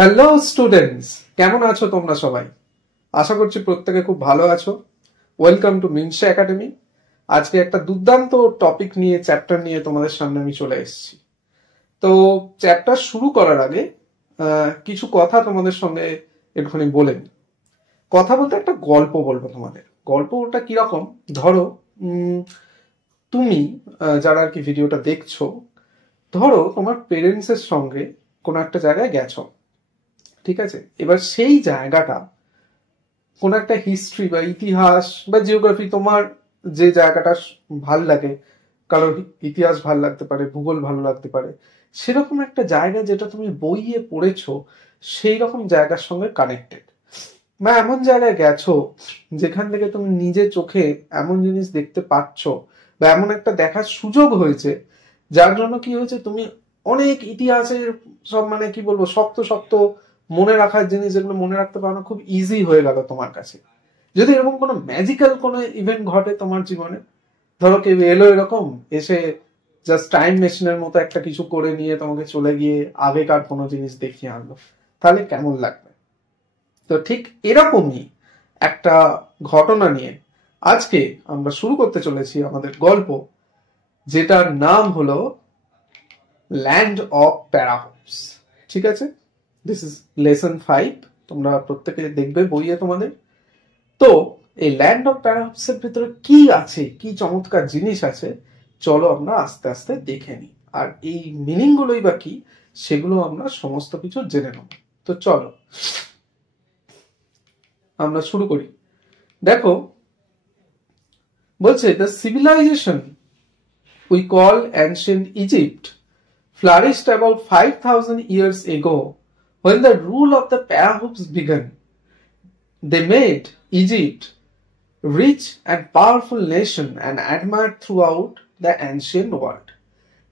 Hello students, কেমন আছো তোমরা সবাই? আশা করছি প্রত্যেকে খুব ভালো আছো। ওয়েলকাম টু মিনসে একাডেমি। আজকে একটা দুর্দান্ত টপিক নিয়ে, চ্যাপ্টার নিয়ে তোমাদের সামনে আমি চলে এসেছি। তো চ্যাপ্টার শুরু করার আগে কিছু কথা তোমাদের সঙ্গে একটুখানি বলে নিই। কথা বলতে একটা গল্প বলবো তোমাদের। গল্পটা কিরকম, ধরো তুমি যারা আর কি ভিডিওটা দেখছো, ধরো তোমার পেরেন্টসের সঙ্গে কোনো একটা জায়গায় গেছো, ঠিক আছে? এবার সেই জায়গাটা কোন একটা হিস্ট্রি বা ইতিহাস বা জিওগ্রাফি, তোমার যে জায়গাটা ভাল লাগে, কারোর ইতিহাস ভাল লাগতে পারে, ভূগোল ভালো লাগতে পারে, সেরকম একটা জায়গা যেটা তুমি বইয়ে পড়েছো, সেই রকম জায়গার সঙ্গে কানেক্টেড, বা এমন জায়গায় গেছো যেখান থেকে তুমি নিজে চোখে এমন জিনিস দেখতে পাচ্ছ, বা এমন একটা দেখার সুযোগ হয়েছে, যার জন্য কি হয়েছে, তুমি অনেক ইতিহাসের সব, মানে কি বলবো, শক্ত শক্ত মনে রাখার জিনিস, যেগুলো মনে রাখতে পারো না, খুব ইজি হয়ে গেল তোমার কাছে। যদি এরকম কোনো ম্যাজিক্যাল কোনো ইভেন্ট ঘটে তোমার জীবনে, ধরো কেউ এলো এরকম, এসে জাস্ট টাইম মেশিনের মতো একটা কিছু করে নিয়ে তোমাকে চলে গিয়ে আগেকার কোনো জিনিস দেখিয়ে আনলো, তাহলে কেমন লাগবে? তো ঠিক এরকমই একটা ঘটনা নিয়ে আজকে আমরা শুরু করতে চলেছি আমাদের গল্প, যেটার নাম হলো ল্যান্ড অফ প্যারাহপস। ঠিক আছে, দিস ইজ লেসন 5, তোমরা প্রত্যেকে দেখবে বইয়ে তোমাদের। তো এই ল্যান্ড অফ প্যারাহপসের ভিতরে কি আছে, কি চমৎকার জিনিস আছে, চলো আমরা আস্তে আস্তে দেখে নিই। আর এই মিনিং গুলোই বা কি, সেগুলো আমরা সমস্ত কিছু জেনে নেব। তো চলো আমরা শুরু করি। দেখো, বলছে the civilization we call ancient Egypt flourished about 5,000 years ago when the rule of the Pharaohs began. They made Egypt rich and powerful nation and admired throughout the ancient world.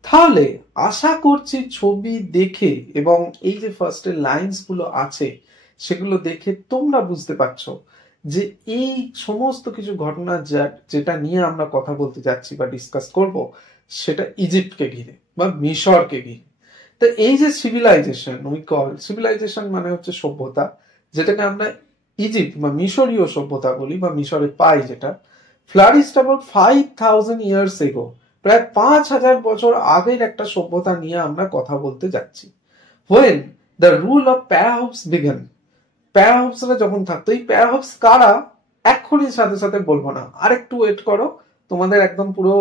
তাহলে আশা করছি ছবি দেখে এবং এই যে ফার্স্টের লাইন্স গুলো আছে সেগুলো দেখে তোমরা বুঝতে পারছো যে এই সমস্ত কিছু ঘটনা যেটা নিয়ে আমরা কথা বলতে যাচ্ছি বা ডিসকাস করব, সেটা ইজিপ্টকে ঘিরে বা মিশরকে ঘিরে। তো এই যে সিভিলাইজেশন উই কল, সিভিলাইজেশন মানে হচ্ছে সভ্যতা, যেটাকে আমরা ইজিপ্ট বা মিশরীয় সভ্যতা বলি বা মিশরে পাই, যেটা ফ্লারিস্ট অ্যাবাউট 5,000 ইয়ার্স এগো, প্রায় 5,000 বছর আগের একটা সভ্যতা নিয়ে আমরা কথা বলতে যাচ্ছি। when the rule of Pharaohs began, প্যারাহপসরা যখন থাকতো, এই প্যারাহপস কারা এক্ষুনি সাথে সাথে বলবো না, আরেকটু ওয়েট করো, তোমাদের একদম পুরো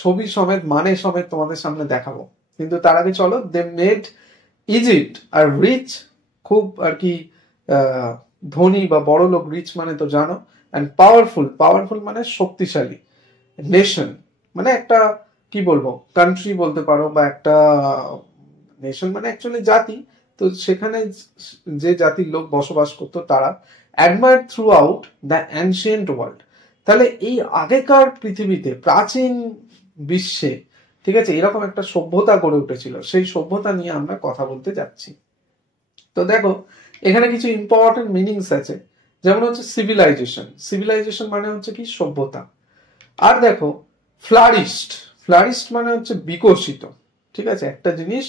ছবি সমেত মানে সমেত তোমাদের সামনে দেখাবো। কিন্তু তার আগে চলো, দে মেড ইজিপ্ট আর রিচ, খুব আর কি ধনী বা বড় লোক, রিচ মানে তো জানো, অ্যান্ড পাওয়ারফুল, পাওয়ারফুল মানে শক্তিশালী, নেশন মানে একটা কি বলবো কান্ট্রি বলতে পারো, বা একটা নেশন মানে অ্যাকচুয়ালি জাতি। তো সেখানে যে জাতির লোক বসবাস করতো তারা admired through out the ancient world. তাহলে এই আগেকার পৃথিবীতে, প্রাচীন বিশ্বে, ঠিক আছে, এরকম একটা সভ্যতা গড়ে উঠেছিল, সেই সভ্যতা নিয়ে আমরা কথা বলতে যাচ্ছি। তো দেখো, এখানে কিছু ইম্পর্টেন্ট মিনিংস আছে, যেমন হচ্ছে সিভিলাইজেশন, সিভিলাইজেশন মানে হচ্ছে কি সভ্যতা। আর দেখো ফ্লারিস্ট, ফ্লারিস্ট মানে হচ্ছে বিকশিত, ঠিক আছে, একটা জিনিস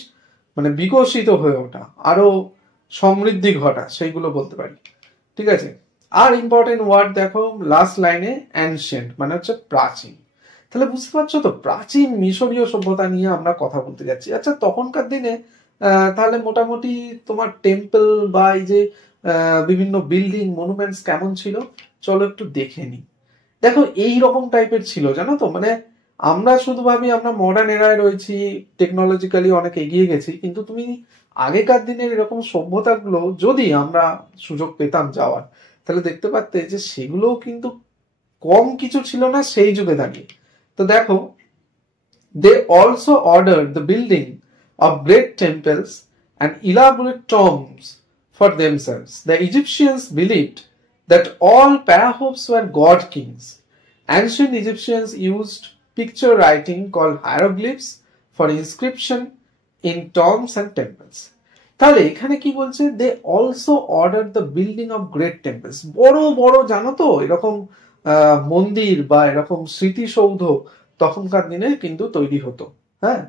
মানে বিকশিত হয়ে ওঠা, আরো সমৃদ্ধি ঘটা, সেইগুলো বলতে পারি, ঠিক আছে। আর ইম্পর্টেন্ট ওয়ার্ড দেখো লাস্ট লাইনে, অ্যানশিয়েন্ট মানে হচ্ছে প্রাচীন। তাহলে বুঝতে পারছো তো, প্রাচীন মিশরীয় সভ্যতা নিয়ে আমরা কথা বলতে যাচ্ছি। আচ্ছা, তখনকার দিনে তাহলে মোটামুটি তোমার টেম্পল বা এই যে বিভিন্ন বিল্ডিং মনুমেন্টস কেমন ছিল, চলো একটু দেখে নিই। দেখো এই রকম টাইপের ছিল, জানো তো, মানে আমরা শুধু ভাবি আমরা মডার্ন এরায় রয়েছি, টেকনোলজিক্যালি অনেক এগিয়ে গেছি, কিন্তু তুমি আগেকার দিনের এরকম সভ্যতাগুলো যদি আমরা সুযোগ পেতাম যাওয়ার, তাহলে দেখতে পারতে যে সেগুলোও কিন্তু কম কিছু ছিল না সেই যুগে দাঁড়িয়ে। তো দেখো, they also ordered the building of great temples and elaborate tombs for themselves. The Egyptians believed that all pharaohs were god kings. Ancient Egyptians used picture writing called hieroglyphs for inscription in tombs and temples. তাহলে এখানে কি বলছে, they also order the building of great temples, বড় বড় জানো তো এরকম মন্দির বা এরকম স্মৃতিসৌধ তখনকার দিনে কিন্তু তৈরি হতো। হ্যাঁ,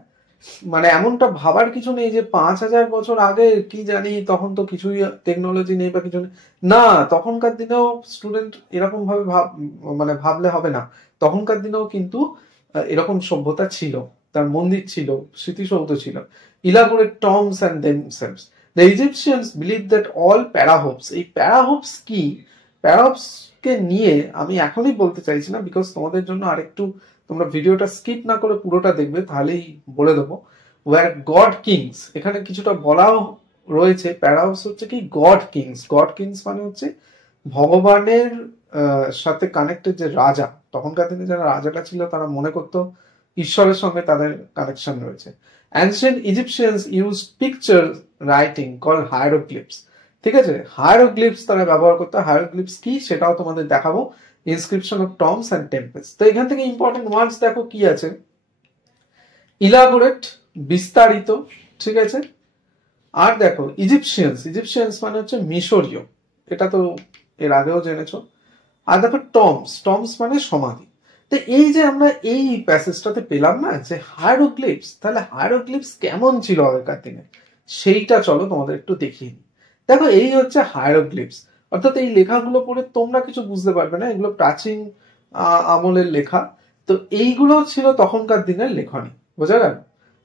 মানে এমনটা ভাবার কিছু নেই যে 5,000 বছর আগে কি জানি, তখন তো কিছুই টেকনোলজি নেই বা কিছু নেই। না, তখনকার দিনেও স্টুডেন্ট এরকম ভাবে মানে ভাবলে হবে না। তখনকার দিনেও কিন্তু এরকম সভ্যতা ছিল, তার মন্দির ছিল, স্মৃতিসৌধ ছিল। Elaborate tombs and themselves. The Egyptians believe that all pharaohs, এই প্যারাহোপস কি, প্যারাহোপস কে নিয়ে আমি এখনই বলতে চাইছি না, বিকজ তোমাদের জন্য আরেকটু, তোমরা ভিডিওটা স্কিপ না করে পুরোটা দেখবে, তাহলেই বলে দেবো। ওয়ার গড কিংস, এখানে কিছুটা বলাও রয়েছে। প্যারাহাউস হচ্ছে কি গড কিংস, গড কিংস মানে হচ্ছে ভগবানের সাথে কানেক্টেড যে রাজা, তখনকার দিনে যারা রাজাটা ছিল তারা মনে করতো ঈশ্বরের সঙ্গে তাদের কানেকশন রয়েছে। Ancient Egyptians use picture writing call hieroglyphs. ঠিক আছে, হায়ারোগ্লিপস তারা ব্যবহার করতো। হায়ারোগ্লিপস কি সেটাও তোমাদের দেখাবো। Inscription of tombs and temples. তো এখান থেকে ইম্পর্টেন্ট ওয়ার্ডস দেখো কি আছে। ইলাবোরেট, বিস্তারিত, ঠিক আছে। আর দেখো ইজিপশিয়ানস, ইজিপশিয়ানস মানে হচ্ছে মিশরীয়, এটা তো এর আগেও জেনেছো। আর দেখো টম্বস, টম্বস মানে সমাধি। তো এই যে আমরা এই প্যাসেজটাতে পেলাম না যে হায়ারোগ্লিপস, তাহলে হায়ারোগ্লিপস কেমন ছিল আগেকার দিনে, সেইটা চলো তোমাদের একটু দেখিয়ে নিই। দেখো এই হচ্ছে হায়ারোগ্লিপস, অর্থাৎ এই লেখাগুলো পড়ে তোমরা কিছু বুঝতে পারবে না, এগুলো প্রাচীন আমলের লেখা। তো এইগুলো ছিল তখনকার দিনের লেখনী, বোঝা গেল?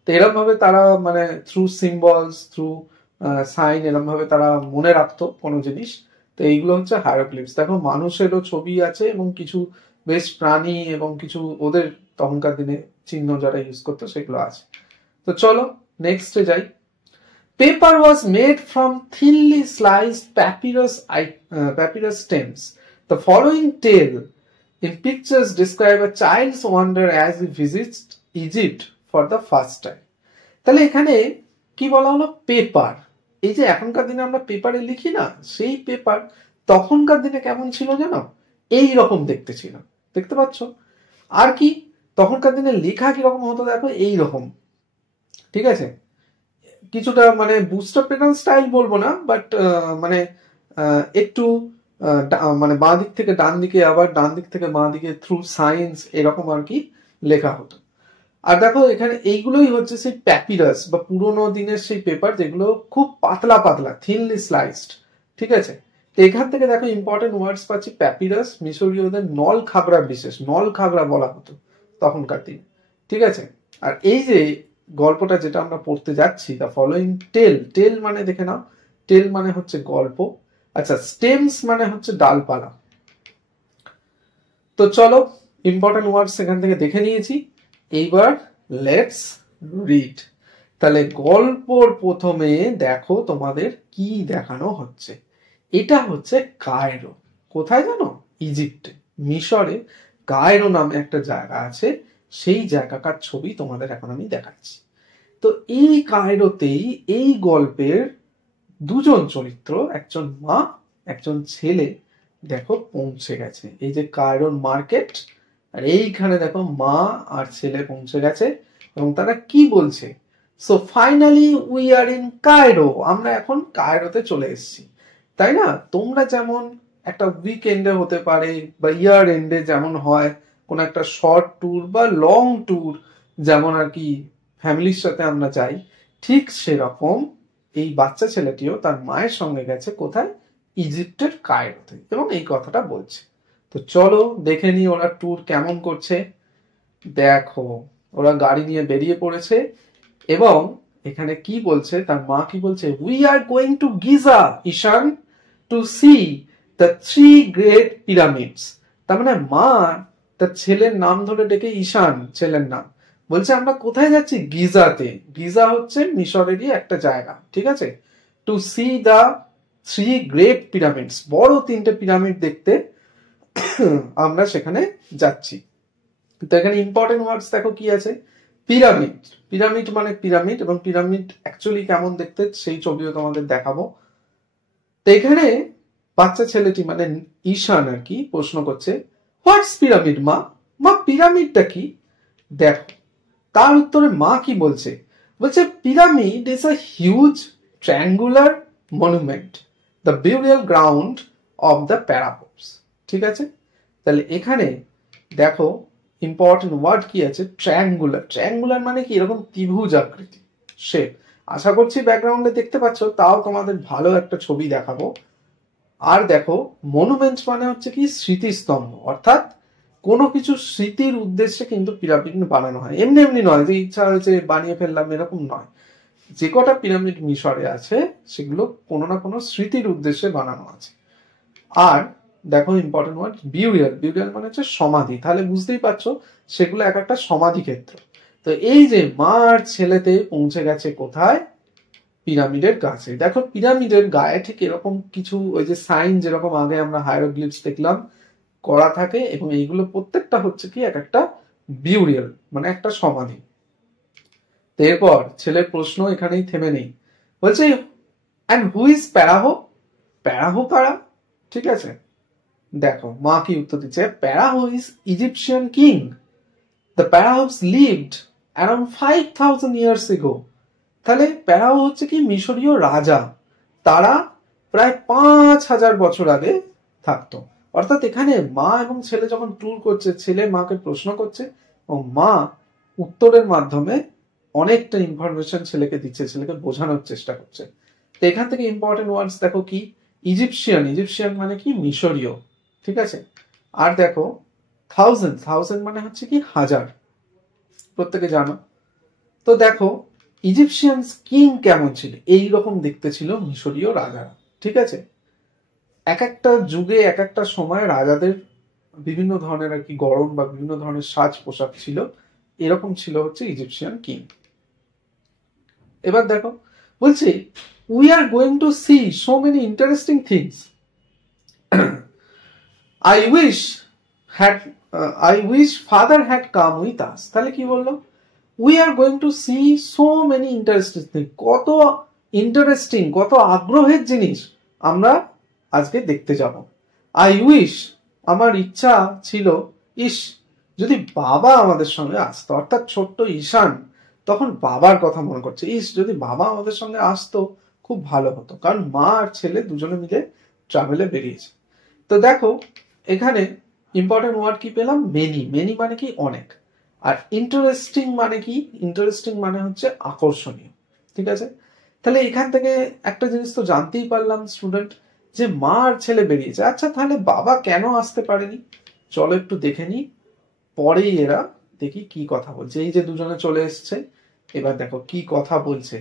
তো এরম ভাবে তারা মানে থ্রু সিম্বলস, থ্রু সাইন, এরম ভাবে তারা মনে রাখতো কোনো জিনিস। তো এইগুলো হচ্ছে হায়ারোগ্লিপস। দেখো মানুষেরও ছবি আছে এবং কিছু বেশ প্রাণী এবং কিছু ওদের তখনকার দিনে চিহ্ন যারা ইউজ করতো সেগুলো আছে। তো চলো নেক্সটে যাই। Paper was made from thinly sliced papyrus stems. The following tale in pictures describe a child's wonder as he visits Egypt for the first time. তাহলে এখানে কি বলা হলো, পেপার। এই যে এখনকার দিনে আমরা পেপারে লিখি না, সেই পেপার তখনকার দিনে কেমন ছিল জানো? এই রকম দেখতে ছিল, দেখতে পাচ্ছ? আর কি তখনকার দিনে লেখা কিরকম হতো দেখো, এই রকম, ঠিক আছে। কিছুটা মানে বুস্টার পেনাল স্টাইল বলবো না, বাট মানে একটু মানে বাঁ দিক থেকে ডান দিকে, আবার ডান দিক থেকে বাঁ দিকে, থ্রু সায়েন্স, এরকম আর কি লেখা হতো। আর দেখো এখানে এইগুলোই হচ্ছে সেই প্যাপিরাস বা পুরোনো দিনের সেই পেপার, যেগুলো খুব পাতলা পাতলা, থিনলি স্লাইসড, ঠিক আছে। তো এখান থেকে দেখো ইম্পর্টেন্ট ওয়ার্ডস পাচ্ছি। প্যাপিরাস মিশরীয়দের নল খাগড়া, বিশেষ নল খাগড়া বলা হতো তখনকার দিনে, ঠিক আছে। আর এই যে গল্পটা যেটা আমরা পড়তে যাচ্ছি, দ্য ফলোইং টেল, টেল মানে দেখে নাও, টেল মানে হচ্ছে গল্প। আচ্ছা, স্টেমস মানে হচ্ছে ডালপালা। তো চলো ইম্পর্টেন্ট ওয়ার্ডস এখান থেকে দেখে নিয়েছি, এইবার লেটস রিড। তাহলে গল্পর প্রথমে দেখো তোমাদের কি দেখানো হচ্ছে। এটা হচ্ছে কায়রো। কোথায় জানো? ইজিপ্টে, মিশরে কায়রো নামে একটা জায়গা আছে, সেই জায়গাকার ছবি তোমাদের এখন আমি দেখাচ্ছি। তো এই কায়রোতেই এই গল্পের দুজন চরিত্র, একজন মা, একজন ছেলে, দেখো পৌঁছে গেছে। এই যে কায়রোর মার্কেট, আর এইখানে দেখো মা আর ছেলে পৌঁছে গেছে এবং তারা কি বলছে, so finally we are in Cairo, আমরা এখন কায়রোতে চলে এসেছি। তাই না? তোমরা যেমন একটা উইকেন্ডে হতে পারে বা ইয়ার এন্ডে যেমন হয় কোন একটা শর্ট ট্যুর বা লং ট্যুর, যেমন আর কি ফ্যামিলির সাথে আমরা যাই, ঠিক সেরকম এই বাচ্চা ছেলেটিও তার মায়ের সঙ্গে গেছে কোথায়? ইজিপ্টের কায়রোতে, এবং এই কথাটা বলছে। তো চলো দেখে নি ওরা ট্যুর কেমন করছে। দেখো ওরা গাড়ি নিয়ে বেরিয়ে পড়েছে এবং এখানে কি বলছে, তার মা কি বলছে, we are going to Giza Ishan to see the 3 great pyramids. তার মানে মা তার ছেলের নাম ধরে ডেকে ঈশান, ছেলের নাম, বলছে আমরা কোথায় যাচ্ছি? গিজাতে। গিজা হচ্ছে মিশরেরই একটা জায়গা, ঠিক আছে। To see the 3 great pyramids, বড় 3টে পিরামিড দেখতে আমরা সেখানে যাচ্ছি। তো এখানে ইম্পর্টেন্ট ওয়ার্ডস দেখো কি আছে। পিরামিড, পিরামিড মানে পিরামিড, এবং পিরামিড অ্যাকচুয়ালি কেমন দেখতে সেই ছবিও তোমাদের দেখাবো। তো এখানে বাচ্চা ছেলেটি মানে ঈশান আর কি প্রশ্ন করছে, হোয়াটস পিরামিড মা? মা পিরামিডটা কি? দেখো তার উত্তরে মা কি বলছে, বলছে pyramid is a huge triangular monument, the burial ground of the pharaohs. ঠিক আছে, তাহলে এখানে দেখো ইম্পর্টেন্ট ওয়ার্ড কি আছে, ট্রায়াঙ্গুলার। ট্রায়াঙ্গুলার মানে কি, এরকম ত্রিভুজ আকৃতি শেপ। আশা করছি ব্যাকগ্রাউন্ডে দেখতে পাচ্ছ, তাও তোমাদের ভালো একটা ছবি দেখাবো। আর দেখো, মনুমেন্ট মানে হচ্ছে কি স্মৃতিস্তম্ভ, অর্থাৎ কোনো কিছু স্মৃতির উদ্দেশ্যে কিন্তু পিরামিড বানানো হয়, এমনি এমনি নয় যে ইচ্ছা হয়েছে বানিয়ে ফেললাম, এরকম নয়। যে কটা পিরামিড মিশরে আছে সেগুলো কোনো না কোনো স্মৃতির উদ্দেশ্যে বানানো আছে। আর দেখো ইম্পর্টেন্ট ওয়ার্ড বিউরিয়াল। বিউরিয়াল মানে হচ্ছে সমাধি। তাহলে বুঝতেই পারছো সেগুলো এক একটা সমাধি ক্ষেত্র। তো এই যে মা আর ছেলেতে পৌঁছে গেছে কোথায়, পিরামিডের কাছে। দেখো পিরামিডের গায়ে ঠিক এরকম কিছু ওই যে সাইন, যেরকম আগে আমরা হায়ারোগ্লিফস দেখলাম করা থাকে, এবং এইগুলো প্রত্যেকটা হচ্ছে কি এক একটা বিউরিয়াল, মানে একটা সমাধি। এরপর ছেলের প্রশ্ন এখানেই থেমে নেই, বলছে অ্যান্ড হু ইজ প্যারাহো? প্যারাহো কারা? ঠিক আছে, দেখো মা কি উত্তর দিচ্ছে, pharaoh is Egyptian king. The pharaohs lived around 5000 years ago। তাহলে প্যারাহো হচ্ছে কি মিশরীয় রাজা, তারা প্রায় 5000 বছর আগে থাকতো। অর্থাৎ এখানে মা এবং ছেলে যখন ট্যুর করছে, ছেলে মাকে প্রশ্ন করছে এবং মা উত্তরের মাধ্যমে অনেকটা ইনফরমেশন ছেলেকে দিচ্ছে, ছেলেকে বোঝানোর চেষ্টা করছে। তো এখান থেকে ইম্পর্টেন্ট ওয়ার্ডস দেখো কি, ইজিপশিয়ান। ইজিপশিয়ান মানে কি মিশরীয়, ঠিক আছে। আর দেখো থাউজেন্ড। থাউজেন্ড মানে হচ্ছে কি হাজার, প্রত্যেকে জানো। তো দেখো ইজিপশিয়ানস কিং কেমন ছিল, এই রকম দেখতে ছিল মিশরীয় রাজারা, ঠিক আছে। এক একটা যুগে এক একটা সময় রাজাদের বিভিন্ন ধরনের আর কি গড়ন বা বিভিন্ন ধরনের সাজ পোশাক ছিল, এরকম ছিল হচ্ছে ইজিপশিয়ান কিং। এবার দেখো বলছে we are going to see so many interesting things, I wish father had come with us। তাহলে কি বললো, we are going to see so many interesting things। কত ইন্টারেস্টিং, কত আগ্রহের জিনিস আমরা আজকে দেখতে যাব। I wish, আমার ইচ্ছা ছিল, ইস যদি বাবা আমাদের সঙ্গে আসতো। অর্থাৎ ছোট্ট ঈশান তখন বাবার কথা মনে করছে, ইস যদি বাবা আমাদের সঙ্গে আসতো খুব ভালো হতো, কারণ মা আর ছেলে দুজনে মিলে ট্রাভেলে বেরিয়েছে। তো দেখো এখানে ইম্পর্টেন্ট ওয়ার্ড কি পেলাম, মেনি। মেনি মানে কি অনেক। আর ইন্টারেস্টিং মানে কি, ইন্টারেস্টিং মানে হচ্ছে আকর্ষণীয়, ঠিক আছে। তাহলে এখান থেকে একটা জিনিস তো জানতেই পারলাম স্টুডেন্ট, যে মা আর ছেলে বেরিয়েছে। আচ্ছা তাহলে বাবা কেন আসতে পারেনি, চলো একটু দেখে নিই। পরেই এরা দেখি কি কথা বলছে। এই যে দুজনে চলে এসছে, এবার দেখো কি কথা বলছে।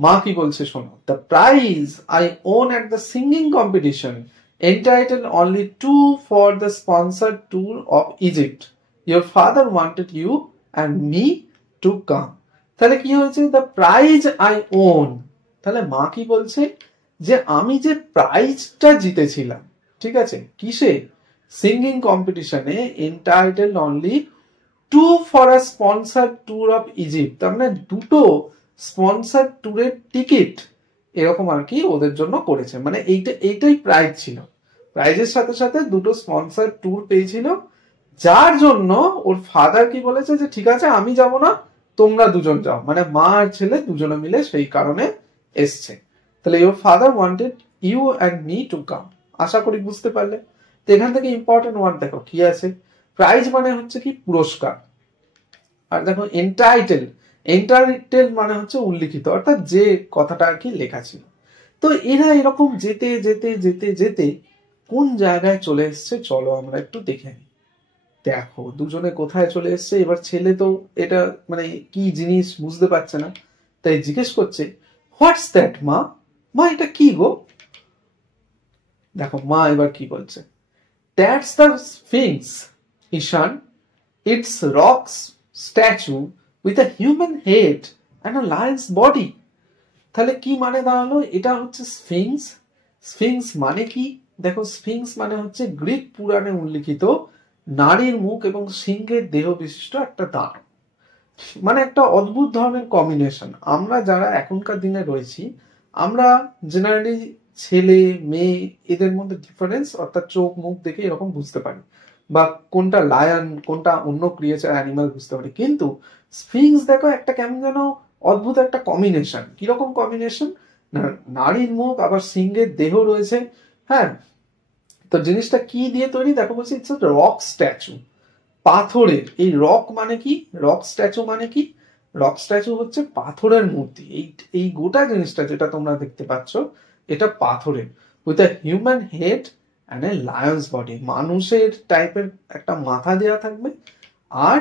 মা কি বলছে শোনো, the prize I won at the singing competition entitled only 2 for the sponsored tour of Egypt. Your father wanted you and me to come. তাহলে কি হয়েছে, দ্য প্রাইজ আই ওন। তাহলে মা কি বলছে, যে আমি যে প্রাইজটা জিতেছিলাম, ঠিক আছে, কিসে, সিঙ্গিং কম্পিটিশনে, entitled only 2 for a sponsored tour of Egypt। তার মানে দুটো স্পন্সার ট্যুরের টিকিট এরকম আর কি ওদের জন্য করেছে, মানে এইটাই প্রাইজ ছিল। প্রাইজের সাথে সাথে দুটো স্পন্সার ট্যুর পেয়েছিল, যার জন্য ওর ফাদার কি বলেছে, যে ঠিক আছে আমি যাব না, তোমরা দুজন যাও, মানে মা আর ছেলে দুজনে মিলে সেই কারণে এসছে। তাহলে your father wanted you and me to come. আশা করি বুঝতে পারলে। তো এখান থেকে ইম্পর্টেন্ট ওয়ার্ড দেখো কি আছে, প্রাইজ মানে হচ্ছে কি পুরস্কার। আর দেখো এন্টাইটেল। এন্টাইটেল মানে হচ্ছে উল্লিখিত, অর্থাৎ যে কথাটা আর কি লেখা ছিল। তো এরা এরকম যেতে যেতে যেতে যেতে কোন জায়গায় চলে এসছে, চলো আমরা একটু দেখে নিই। দেখো দুজনে কোথায় চলে এসছে। এবার ছেলে তো এটা মানে কি জিনিস বুঝতে পারছে না, তাই জিজ্ঞেস করছে, হোয়াটস দ্যাট মা? মা এটা কি গো? দেখো মা এবার কি বলছে, that's the sphinx Ishan, it's rocks statue with a human head and a lion's body. তাহলে কি মানে দাঁড়ালো, এটা হচ্ছে স্ফিংস। স্ফিংস মানে কি, দেখো স্ফিংস মানে হচ্ছে গ্রিক পুরাণে উল্লিখিত নারীর মুখ এবং সিংহের দেহ বিশিষ্ট একটা দানব, মানে একটা অদ্ভুত ধরনের কম্বিনেশন। আমরা যারা এখনকার দিনে রয়েছি, আমরা জেনারেলি ছেলে মেয়ে এদের মধ্যে ডিফারেন্স, অর্থাৎ চোখ মুখ দেখে এরকম বুঝতে পারি, বা কোনটা লায়ন কোনটা অন্য ক্রিয়েচার অ্যানিমাল বুঝতে পারি। কিন্তু স্ফিংস দেখো একটা কেমন যেন অদ্ভুত একটা কম্বিনেশন। কিরকম কম্বিনেশন, নারীর মুখ আবার সিংহের দেহ রয়েছে। হ্যাঁ, তো জিনিসটা কি দিয়ে তৈরি দেখো, বলছি ইটস রক স্ট্যাচু। পাথরের, এই রক মানে কি, রক স্ট্যাচু মানে কি, রক স্ট্যাচু হচ্ছে পাথরের মূর্তি। এই গোটা জিনিসটা যেটা তোমরা দেখতে পাচ্ছ এটা পাথরের, with a human head and a Lions body. মানুষের টাইপের একটা মাথা দেওয়া থাকবে আর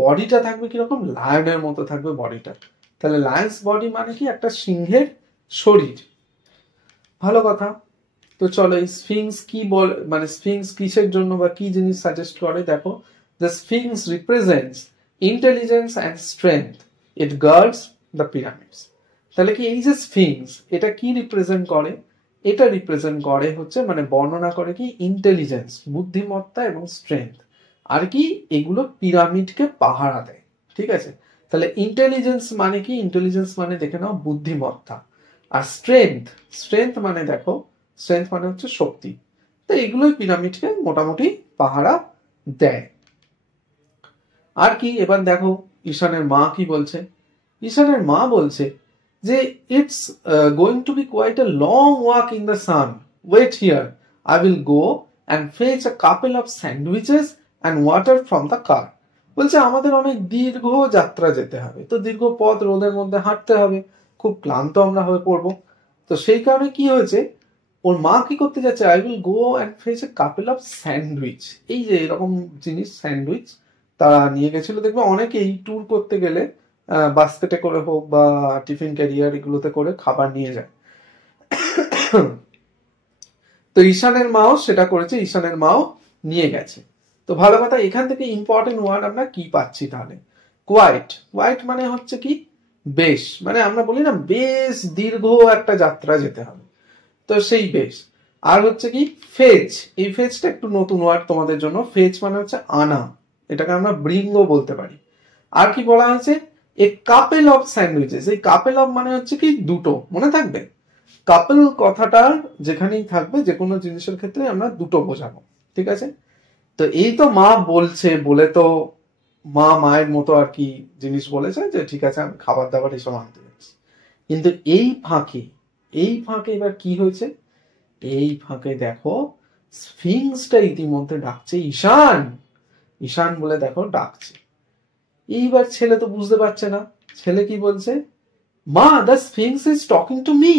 বডিটা থাকবে কিরকম, লায়নের মতো থাকবে বডিটা। তাহলে লায়ন্স বডি মানে কি, একটা সিংহের শরীর। ভালো কথা। তো চলো এই স্ফিংস কি বল, মানে স্ফিংস কিসের জন্য বা কি জিনিস সাজেস্ট করে দেখো। The Sphinx represents intelligence and strength, it guards the pyramids. তাহলে কি এই যে স্ফিংস এটা কি রিপ্রেজেন্ট করে, এটা রিপ্রেজেন্ট করে হচ্ছে মানে বর্ণনা করে কি ইন্টেলিজেন্স, বুদ্ধিমত্তা এবং স্ট্রেংথ, আর কি এগুলো পিরামিডকে পাহারা দেয়। ঠিক আছে, তাহলে ইন্টেলিজেন্স মানে কি, ইন্টেলিজেন্স মানে দেখে নাও বুদ্ধিমত্তা, আর স্ট্রেংথ, স্ট্রেংথ মানে দেখো, স্ট্রেংথ মানে হচ্ছে শক্তি। তো এগুলোই পিরামিডকে মোটামুটি পাহারা দেয়। আর কি এবার দেখো ঈশানের মা কি বলছে। ঈশানের মা বলছে যে it's going to be quite a long walk in the sun, wait here, I will go and fetch a couple of sandwiches and water from the car. বলছে আমাদের অনেক দীর্ঘ যাত্রা যেতে হবে, তো দীর্ঘ পথ রোদের মধ্যে হাঁটতে হবে, খুব ক্লান্ত আমরা হয়ে পড়বো। তো সেই কারণে কি হয়েছে, ওর মা কি করতে যাচ্ছে, I will go and fetch A couple of sandwich. এই যে এরকম জিনিস স্যান্ডউইচ তারা নিয়ে গেছিল। দেখবে অনেকেই ট্যুর করতে গেলে বাস্কেটে করে হোক বা টিফিন ক্যারিয়ার এগুলোতে করে খাবার নিয়ে যায়। তো ঈশানের মাও সেটা করেছে, ঈশানের মাও নিয়ে গেছে। তো ভালো কথা, এখান থেকে ইম্পর্টেন্ট ওয়ার্ড আমরা কি পাচ্ছি তাহলে, কোয়াইট। কোয়াইট মানে হচ্ছে কি বেশ, মানে আমরা বলি না বেশ দীর্ঘ একটা যাত্রা যেতে হবে, তো সেই বেশ। আর হচ্ছে কি ফেচ, এই ফেচটা একটু নতুন ওয়ার্ড তোমাদের জন্য। ফেচ মানে হচ্ছে আনা, এটাকে আমরা ব্রিঙ্গ বলতে পারি। আর কি বলা হয়েছে, এ কাপেল অফ স্যান্ডউইচেস। এই কাপেল অফ মানে হচ্ছে কি দুটো, মনে থাকবে কাপেল কথাটা যেখানেই থাকবে যে কোনো জিনিসের ক্ষেত্রে আমরা দুটো বোঝাবো। ঠিক আছে, তো এই তো মা বলছে বলে তো মা মায়ের মতো আর কি জিনিস বলেছে যে ঠিক আছে আমি খাবার দাবার এসব আনতে যাচ্ছি। কিন্তু এই ফাঁকে, এই ফাঁকে এবার কি হয়েছে, এই ফাঁকে দেখো স্ফিংসটা ইতিমধ্যে ডাকছে ঈশান, ঈশান বলে দেখো ডাকছে। এইবার ছেলে তো বুঝতে পারছে না, ছেলে কি বলছে, মা the Sphinx is talking to me.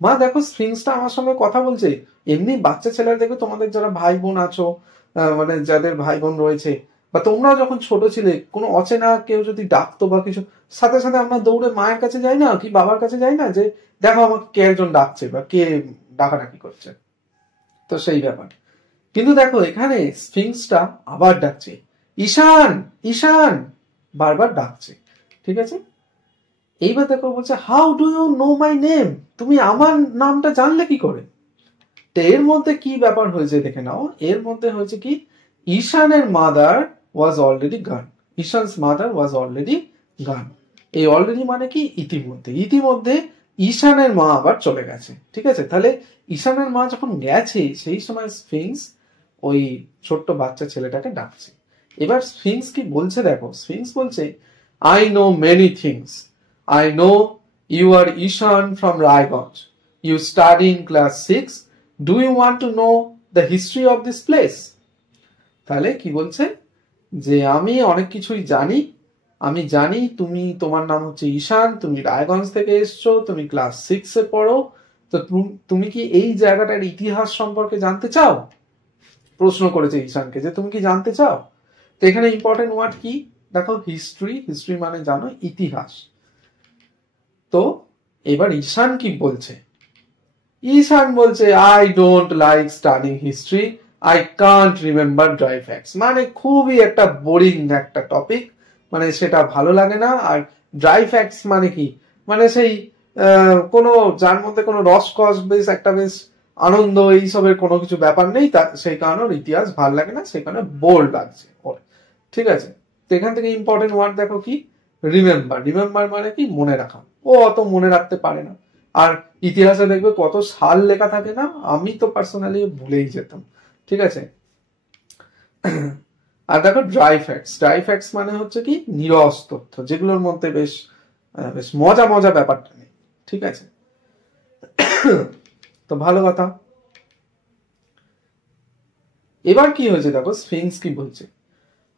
মা দেখো স্ফিংসটা আমার সঙ্গে কথা বলছে। এমনি বাচ্চা ছেলেরা দেখবে, তোমাদের যারা ভাই বোন আছো, মানে যাদের ভাই বোন রয়েছে, বা তোমরা যখন ছোট ছিলে কোনো অচেনা কেউ যদি ডাকতো বা কিছু, সাথে সাথে আমরা দৌড়ে মায়ের কাছে যাই না কি বাবার কাছে যাই না, যে দেখো আমাকে কে একজন ডাকছে বা কে ডাকাডাকি করছে। তো সেই ব্যাপার। কিন্তু দেখো এখানে স্ফিংসটা আবার ডাকছে, ঈশান ঈশান, বারবার ডাকছে। ঠিক আছে, এইবার দেখো বলছে how do you know my name, তুমি আমার নামটা জানলে কি করে। তো এর মধ্যে কি ব্যাপার হয়েছে দেখে নাও। এর মধ্যে হয়েছে কি, ঈশানের মাদার ওয়াজ অলরেডি গান, ঈশানস মাদার ওয়াজ অলরেডি গান। এই অলরেডি মানে কি ইতিমধ্যে, ইতিমধ্যে ঈশানের মা আবার চলে গেছে। ঠিক আছে, তাহলে ঈশানের মা যখন গেছে সেই সময় স্ফিংস ওই ছোট্ট বাচ্চা ছেলেটাকে ডাকছে। এবার স্ফিংস কি বলছে দেখো, স্ফিংস বলছে I know many things, I know you are Ishan from Raiganj. You study in class 6. Do you want to know the history of this place? তাহলে কি বলছে যে আমি অনেক কিছুই জানি, আমি জানি তুমি, তোমার নাম হচ্ছে ঈশান, তুমি রায়গঞ্জ থেকে এসছো, তুমি ক্লাস 6-এ পড়ো, তো তুমি কি এই জায়গাটার ইতিহাস সম্পর্কে জানতে চাও। প্রশ্ন করেছে ঈশানকে যে তুমি কি জানতে চাও। তো এখানে ইম্পর্টেন্ট ওয়ার্ড কি দেখো, হিস্ট্রি। হিস্ট্রি মানে জানো ইতিহাস। তো এবার ঈশান কি বলছে, ঈশান বলছে I don't like studying history, I can't remember dry facts. মানে খুবই একটা বোরিং একটা টপিক, মানে সেটা ভালো লাগে না। আর ড্রাই ফ্যাক্টস মানে কি, মানে সেই কোনো যার মধ্যে কোনো রসকস বেশ একটা বেশ আনন্দ এইসবের কোনো কিছু ব্যাপার নেই, সেই কারণে ওর ইতিহাস ভালো লাগে না, সেই কারণে বোর লাগছে ওর। ঠিক আছে, তো এখান থেকে ইম্পর্টেন্ট ওয়ার্ড দেখো কি, রিমেম্বার। রিমেম্বার মানে কি মনে রাখা, ও অত মনে রাখতে পারে না। আর ইতিহাসে দেখবে কত সাল লেখা থাকে না, আমি তো পার্সোনালি ভুলেই যেতাম। ঠিক আছে, আর দেখো ড্রাই ফ্যাক্টস। ড্রাই ফ্যাক্টস মানে হচ্ছে কি নিরস তথ্য, যেগুলোর মধ্যে বেশ বেশ মজা মজা ব্যাপারটা নেই। ঠিক আছে, তো ভালো কথা। এবার কি হয়েছে দেখো, স্ফিংস কি বলছে,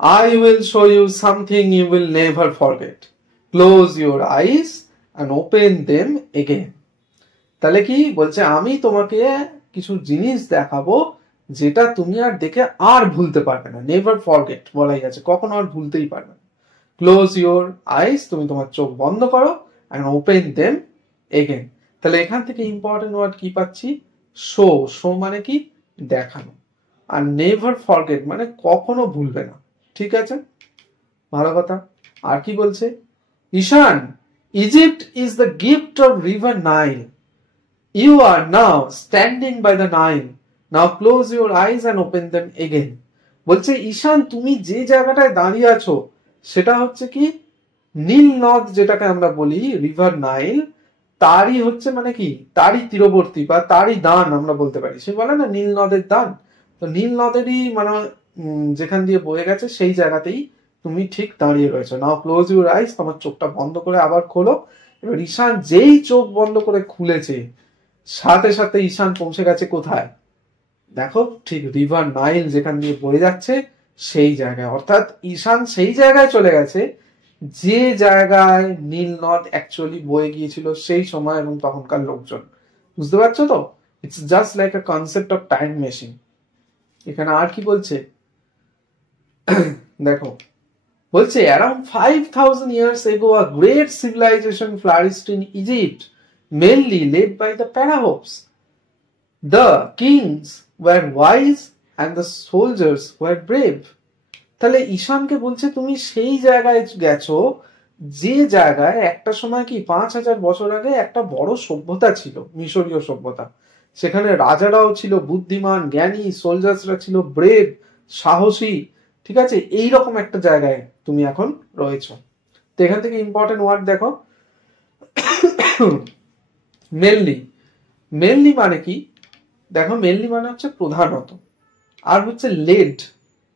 I will show you something you will never forget. Close your eyes and open them again. তাহলে কি বলছে, আমি তোমাকে কিছু জিনিস দেখাবো যেটা তুমি আর দেখে আর ভুলতে পারবে না। নেভার ফরগেট বলাই আছে, কখনো আর ভুলতেই পারবে না। ক্লোজ ইউর আইস, তুমি তোমার চোখ বন্ধ করো, অ্যান্ড ওপেন দেম এগেন। তাহলে এখান থেকে ইম্পর্টেন্ট ওয়ার্ড কি পাচ্ছি? শো। শো মানে কি? দেখানো। আর নেভার ফরগেট মানে কখনো ভুলবে না। ঠিক আছে, ভালো কথা। আর কি বলছে? Ishan, Egypt is the gift of river Nile. You are now standing by the Nile. Now close your eyes and open them again. বলছে ঈশান, তুমি যে জায়গাটায় দাঁড়িয়ে আছো সেটা হচ্ছে কি? নীল নদ, যেটাকে আমরা বলি রিভার নাইল, তারই হচ্ছে মানে কি? তারই তীরবর্তী বা তারই দান আমরা বলতে পারি। সে বলে না নীল নদের দান, তো নীল নদেরই মানে যেখান দিয়ে বয়ে গেছে সেই জায়গাতেই তুমি ঠিক দাঁড়িয়ে রয়েছো। নাও ক্লোজ ইউর আইস, তোমার চোখটা বন্ধ করে আবার খোলো। এবার ঈশান যেই চোখ বন্ধ করে খুলেছে, সাথে সাথে ঈশান পৌঁছে গেছে কোথায়? দেখো, ঠিক রিভার নাইল যেখান দিয়ে বয়ে যাচ্ছে সেই জায়গায়। অর্থাৎ ঈশান সেই জায়গায় চলে গেছে যে জায়গায় নীল নদ অ্যাকচুয়ালি বয়ে গিয়েছিল সেই সময় এবং তখনকার লোকজন। বুঝতে পারছো তো? It's just like a concept of time machine. এখানে আর কি বলছে দেখো, বলছে around 5000 years ago a great civilization flourished in Egypt, mainly led by the Pharaohs. The kings were wise and the soldiers were brave. তাহলে ঈশানকে বলছে তুমি সেই জায়গায় গেছো যে জায়গায় একটা সময় কি 5000 বছর আগে একটা বড় সভ্যতা ছিল, মিশরীয় সভ্যতা। সেখানে রাজারাও ছিল বুদ্ধিমান, জ্ঞানী, সোলজার্সরা ছিল ব্রেভ, সাহসী। ঠিক আছে, এইরকম একটা জায়গায় তুমি এখন রয়েছো। তো এখান থেকে ইম্পর্টেন্ট ওয়ার্ড দেখো, মেনলি। মেনলি মানে কি? দেখো, মেনলি মানে হচ্ছে প্রধানত, আর হচ্ছে লেড।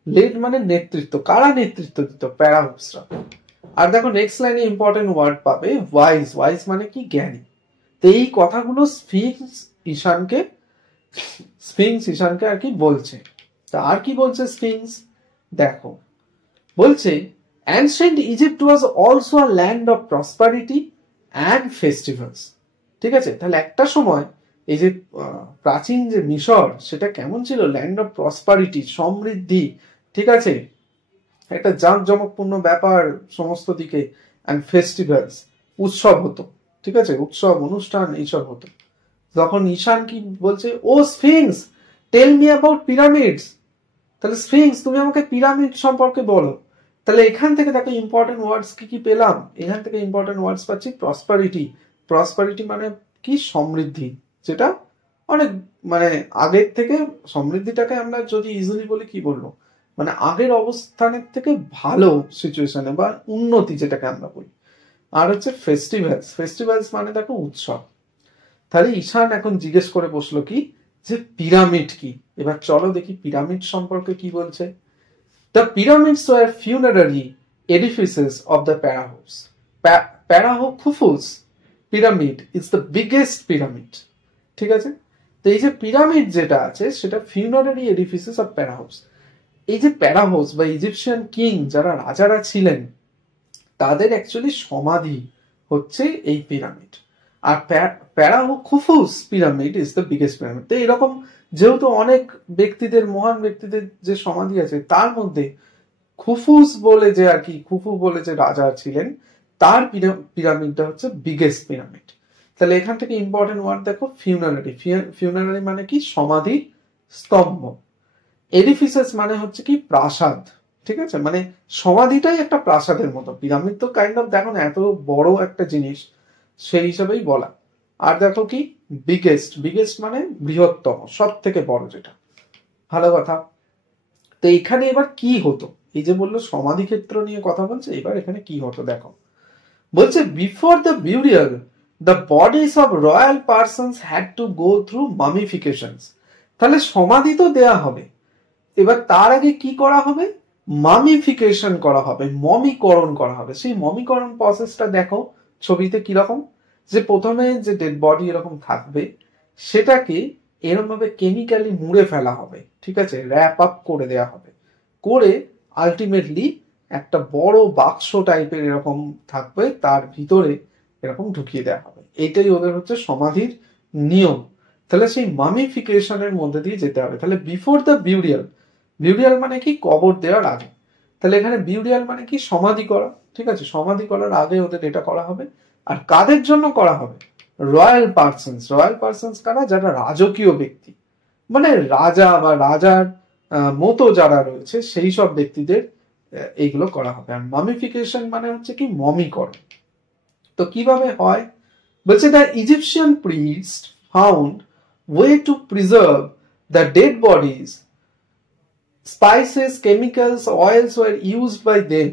লেড মানে নেতৃত্ব। কারা নেতৃত্ব দিত? প্যারাহুপসরা। আর দেখো নেক্সট লাইনে ইম্পর্টেন্ট ওয়ার্ড পাবে ওয়াইজ। ওয়াইজ মানে কি? জ্ঞানী। তো এই কথাগুলো স্ফিংস ঈশানকে আর কি বলছে। তা আর কি বলছে স্ফিংস? দেখো, বলছে ancient Egypt was also a land of prosperity and festivals. ঠিক আছে, তাহলে একটা সময় এই যে প্রাচীন যে মিশর, সেটা কেমন ছিল? ল্যান্ড অফ প্রসপারিটি, সমৃদ্ধি। ঠিক আছে, একটা জাঁকজমকপূর্ণ ব্যাপার সমস্ত দিকে, অ্যান্ড ফেস্টিভ্যালস, উৎসব হতো। ঠিক আছে, উৎসব অনুষ্ঠান এইসব হতো। তখন ঈশান কি বলছে? O Sphinx, tell me about pyramids. তাহলে স্ফিংস, তুমি আমাকে পিরামিড সম্পর্কে বলো। তাহলে এখান থেকে দেখো ইম্পর্টেন্ট ওয়ার্ডস কি কি পেলাম। এখান থেকে ইম্পর্টেন্ট ওয়ার্ডস পাচ্ছি প্রসপারিটি। প্রসপারিটি মানে কি? সমৃদ্ধি, যেটা অনেক মানে আগের থেকে। সমৃদ্ধিটাকে আমরা যদি ইজিলি বলি কি বলবো, মানে আগের অবস্থানের থেকে ভালো সিচুয়েশনে বা উন্নতি, যেটাকে আমরা বলি। আর হচ্ছে ফেস্টিভ্যালস। ফেস্টিভ্যালস মানে দেখো উৎসব। তাহলে ঈশান এখন জিজ্ঞেস করে বসলো কি, যে পিরামিড কি। এবার চলো দেখি পিরামিড সম্পর্কে কি বলছে। The pyramids were funerary edifices of the Pharaohs. Pharaoh Khufu's pyramid is the biggest pyramid. ঠিক আছে, তো এই যে পিরামিড যেটা আছে সেটা ফিউনারারি এডিফিসেস অফ প্যারাহোস। এই যে প্যারাহোস বা ইজিপশিয়ান কিং, যারা রাজারা ছিলেন, তাদের অ্যাকচুয়ালি সমাধি হচ্ছে এই পিরামিড। আর pharaoh Khufu's pyramid is the biggest pyramid. তো এরকম যেহেতু অনেক ব্যক্তিদের, মহান ব্যক্তিদের যে সমাধি আছে, তার মধ্যে খুফুস বলে যে আর কি, খুফু বলে যে রাজা ছিলেন, তার পিরামিডটা হচ্ছে বিগেস্ট পিরামিড। তাহলে এখান থেকে ইম্পর্টেন্ট ওয়ার্ড দেখো ফিউনারারি। ফিউনারারি মানে কি? সমাধি স্তম্ভ। এডিফিসেস মানে হচ্ছে কি? প্রাসাদ। ঠিক আছে, মানে সমাধিটাই একটা প্রাসাদের মতো। পিরামিড তো কাইন্ড অফ দেখো না এত বড় একটা জিনিস, সেই হিসাবেই বলা। আর দেখো কি? বিগেস্ট। বিগেস্ট মানে বৃহত্তম, সব থেকে বড় যেটা। ভালো কথা। তো এখানে এবার কি হতো? এই যে বললো সমাধি ক্ষেত্র নিয়ে কথা বলছে, এবার এখানে কি হতো দেখো। বলছে before the burial the bodies of royal persons had to go through mummifications. তাহলে সমাধি তো দেয়া হবে, এবার তার আগে কি করা হবে? মামিফিকেশন করা হবে, মমিকরণ করা হবে। সেই মমিকরণ প্রসেসটা দেখো ছবিতে কিরকম, যে প্রথমে যে ডেড বডি এরকম থাকবে, সেটাকে এরকম ভাবে কেমিক্যালি মুড়ে ফেলা হবে। ঠিক আছে, র্যাপ আপ করে দেওয়া হবে, করে আলটিমেটলি একটা বড় বাক্স টাইপের এরকম থাকবে, তার ভিতরে এরকম ঢুকিয়ে দেওয়া হবে। এটাই ওদের হচ্ছে সমাধির নিয়ম। তাহলে সেই মামিফিকেশনের মধ্যে দিয়ে যেতে হবে। তাহলে বিফোর দ্য বিউরিয়াল, বিউরিয়াল মানে কি কবর দেওয়ার আগে, তাহলে এখানে বিউরিয়াল মানে কি সমাধি করা, ঠিক আছে, সমাধি করার আগে ওদের এটা করা হবে। আর কাদের জন্য করা হবে? Royal persons. রয়্যাল পার্সনস কারা? যারা রাজকীয় ব্যক্তি, মানে রাজা বা রাজার মতো যারা রয়েছে সেই সব ব্যক্তিদের এইগুলো করা হবে। আর মামিফিকেশন মানে হচ্ছে কি মমিকরণ। তো কিভাবে হয় বলছে, the Egyptian priest found way to preserve the dead bodies, spices, chemicals, oils were used by them.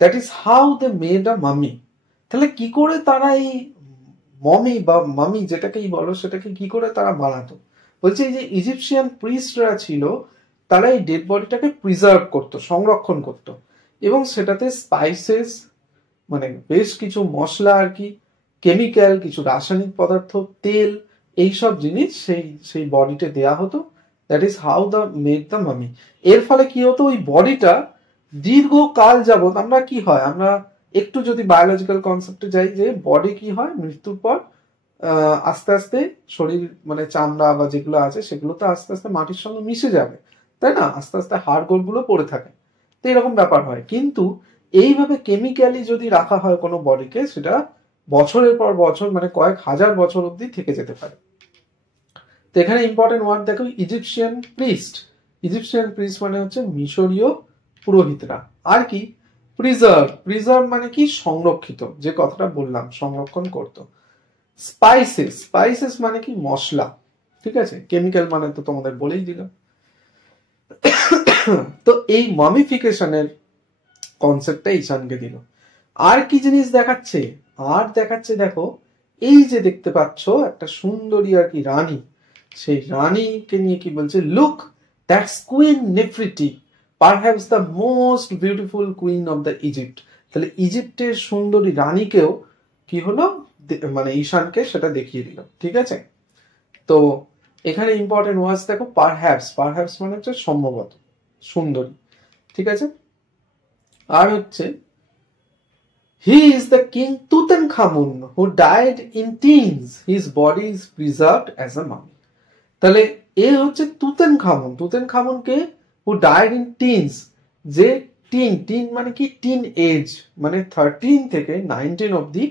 That is how they made a mummy. তাহলে কি করে তারা এই মমি বা মামি যেটাকেই বলো সেটাকে কি করে তারা বানাতো? বলছে এই যে ইজিপশিয়ান প্রিস্টরা ছিল, তারা এই ডেড বডিটাকে প্রিজার্ভ করতো, সংরক্ষণ করতো, এবং সেটাতে স্পাইসেস মানে বেশ কিছু মশলা আর কি, কেমিক্যাল কিছু রাসায়নিক পদার্থ, তেল, এইসব জিনিস সেই বডিতে দেয়া হতো। That is how the made the মামি। এর ফলে কি হতো, ওই বডিটা দীর্ঘকাল যাবত, আমরা কি হয়, আমরা একটু যদি বায়োলজিক্যাল কনসেপ্টে যাই, যে বডি কি হয় মৃত্যুর পর আস্তে আস্তে শরীর মানে চামড়া বা যেগুলো আছে সেগুলো তো আস্তে আস্তে মাটির সঙ্গে মিশে যাবে, তাই না, আস্তে আস্তে হাড়গোড় গুলো পড়ে থাকে, তো এরকম ব্যাপার হয়। কিন্তু এইভাবে কেমিক্যালি যদি রাখা হয় কোনো বডিকে, সেটা বছরের পর বছর মানে কয়েক হাজার বছর অব্দি থেকে যেতে পারে। তো এখানে ইম্পর্টেন্ট ওয়ার্ড দেখো, ইজিপশিয়ান প্রিস্ট। ইজিপশিয়ান প্রিস্ট মানে হচ্ছে মিশরীয় পুরোহিতরা। আর কি প্রিজার্ভ, প্রিজার্ভ মানে কি সংরক্ষিত, যে কথাটা বললাম সংরক্ষণ করত। স্পাইসেস, স্পাইসেস মানে কি মশলা, ঠিক আছে, কেমিক্যাল মানে তো তোমাদের বলেই দিলাম। তো এই মামিফিকেশনের কনসেপ্টটা ঈশানকে দিল। আর কি জিনিস দেখাচ্ছে? আর দেখাচ্ছে দেখো, এই যে দেখতে পাচ্ছ একটা সুন্দরী আর কি রানী, সেই রানীকে নিয়ে কি বলছে, look that's queen Nefertiti, perhaps the most beautiful queen of the Egypt. তাহলে ইজিপ্টের সুন্দরী রানীকেও কি হলো, মানে ঈশানকে সেটা দেখিয়ে দিল, ঠিক আছে। তো এখানে ইম্পর্টেন্ট ওয়ার্ডস দেখো, পারহ্যাপস, পারহ্যাপস মানে হচ্ছে সম্ভবত, সুন্দরী, ঠিক আছে। আর হচ্ছে he is the king Tutankhamun who died in teens, his body is preserved as a mummy. তাহলে এ হচ্ছে তুতেনখামুন। তুতেনখামুনকে who died in teens, যে টিন মানে কি টিন এজ, মানে 13 থেকে 19 অব্দি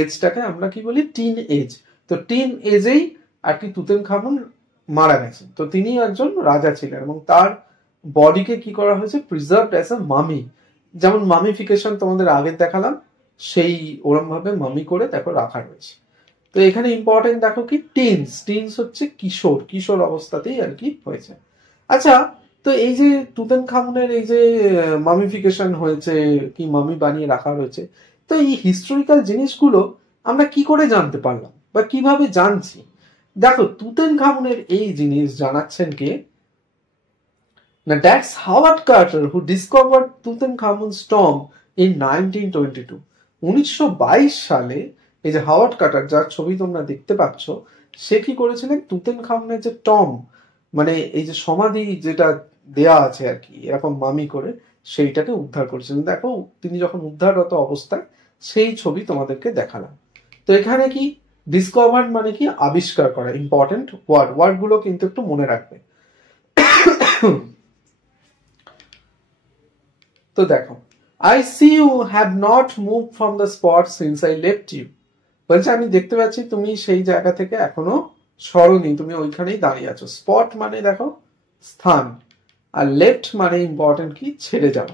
এজটাকে আমরা কি বলি টিন এজ। তো টিন এজেই আর কি তুতেনখামুন মারা গেছে। তো তিনি একজন রাজা ছিলেন এবং তার বডিকে কি করা হয়েছে, প্রিজার্ভড অ্যাজ আ মামি। যেমন মামিফিকেশন তোমাদের আগে দেখালাম, সেই ওরম ভাবে মামি করে দেখো রাখা রয়েছে। তো এখানে ইম্পর্টেন্ট দেখো কি টিনস, টিনস হচ্ছে কিশোর, কিশোর অবস্থাতেই আর কি হয়েছে। আচ্ছা, তো এই যে তুতেনখামুনের এই যে মামিফিকেশন হয়েছে, কি মামি বানিয়ে রাখা হয়েছে, তো এই হিস্টোরিক্যাল জিনিসগুলো আমরা কি করে জানতে পারলাম বা কিভাবে জানছি? দেখো, তুতেনখামুনের এই জিনিস জানাচ্ছেন কে না, that's Howard Carter who discovered Tutankhamun's tomb in 1922। 1922 সালে এই যে হাওয়ার্ড কার্টার, যার ছবি তোমরা দেখতে পাচ্ছ, সে কি করেছিলেন, তুতেনখামুনের যে টম্ব মানে এই যে সমাধি যেটা দেয়া আছে আর কি এরকম মামি করে, সেইটাকে উদ্ধার করেছিলেন। দেখো তিনি যখন উদ্ধাররত অবস্থায় সেই ছবি তোমাদেরকে দেখালাম। তো এখানে কি ডিসকভার্ড মানে কি আবিষ্কার করা, ইম্পর্টেন্ট ওয়ার্ড, ওয়ার্ডগুলো কিন্তু একটু মনে রাখবে। তো দেখো, I see you have not moved from the spot since I left you. বলছে আমি দেখতে পাচ্ছি তুমি সেই জায়গা থেকে এখনো সরোনি, তুমি ওইখানেই দাঁড়িয়ে আছো। স্পট মানে দেখো স্থান, আর লেফট মানে ইম্পর্টেন্ট কি ছেড়ে যাও।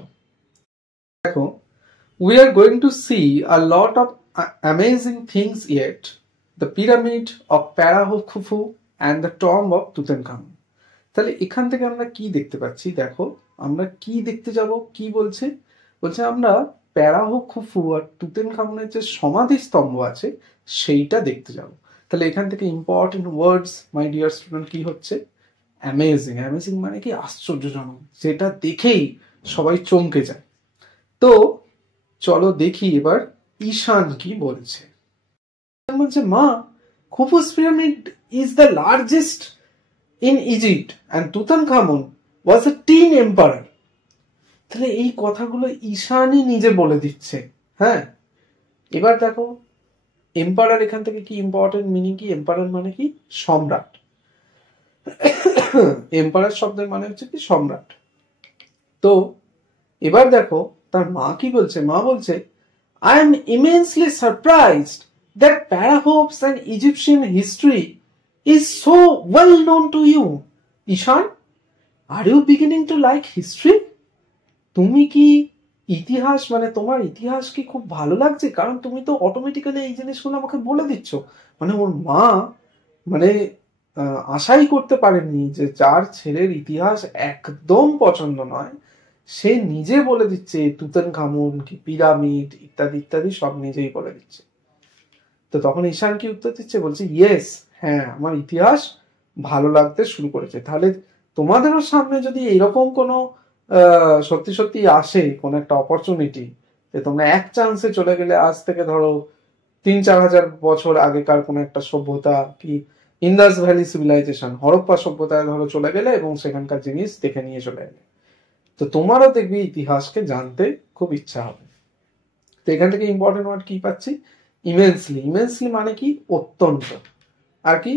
দেখো, we are going to see a lot of amazing things yet, the pyramid of Pharaoh Khufu and the tomb of Tutankhamun. তাহলে এখান থেকে আমরা কি দেখতে পাচ্ছি, দেখো আমরা কি দেখতে যাব, কি বলছে, বলছে আমরা প্যারাহো খুফু আর তুতেনখামুনের যে সমাধি স্তম্ভ আছে সেইটা দেখতে যাব। তাহলে এখান থেকে important words my dear student কি হচ্ছে, অ্যামেজিং। অ্যামেজিং মানে কি আশ্চর্যজনক, যেটা দেখেই সবাই চমকে যায়। তো চলো দেখি এবার ঈশান কি বলছে। বলছে, মা, Khufu's pyramid is the largest in Egypt and Tutankhamun was a teen emperor. তাহলে এই কথাগুলো ঈশানই নিজে বলে দিচ্ছে। হ্যাঁ, এবার দেখো এম্পারার এখান থেকে কি ইম্পর্টেন্ট মিনিং কি? এম্পারার মানে কি? সম্রাট। এম্পারার শব্দের মানে হচ্ছে কি? সম্রাট। তো এবার দেখো তার মা কি বলছে? মা বলছে, I am immensely surprised that Parahopes and Egyptian history is so well known to you. Ishan, are you beginning to like history? তুমি কি ইতিহাস মানে তোমার ইতিহাস কি খুব ভালো লাগছে? কারণ তুমি তো অটোমেটিক্যালি এই জিনিসগুলো আমাকে বলে দিচ্ছ। মানে ওর মা মানে আশাই করতে পারেননি যে যার ছেলের ইতিহাস একদম পছন্দ নয় সে নিজে বলে দিচ্ছে তুতানখামুন কি পিরামিড ইত্যাদি ইত্যাদি সব নিজেই বলে দিচ্ছে। তো তখন ঈশান কি উত্তর দিচ্ছে? বলছে ইয়েস, হ্যাঁ আমার ইতিহাস ভালো লাগতে শুরু করেছে। তাহলে তোমাদেরও সামনে যদি এরকম কোনো সত্যি সত্যি আসে কোনো একটা অপরচুনিটি যে তোমরা এক চান্সে চলে গেলে আজ থেকে ধরো 3-4 হাজার বছর আগেকার কোনো একটা সভ্যতা কি ইন্দাস ভ্যালি সিভিলাইজেশন হরপ্পা সভ্যতায় ধরো চলে গেলে এবং সেখানকার জিনিস দেখে নিয়ে চলে এলে, তো তোমারও দেখবি ইতিহাসকে জানতে খুব ইচ্ছা হবে। তো এখান থেকে ইম্পর্টেন্ট ওয়ার্ড কি পাচ্ছি? ইমেন্সলি। ইমেন্সলি মানে কি? অত্যন্ত। আর কি?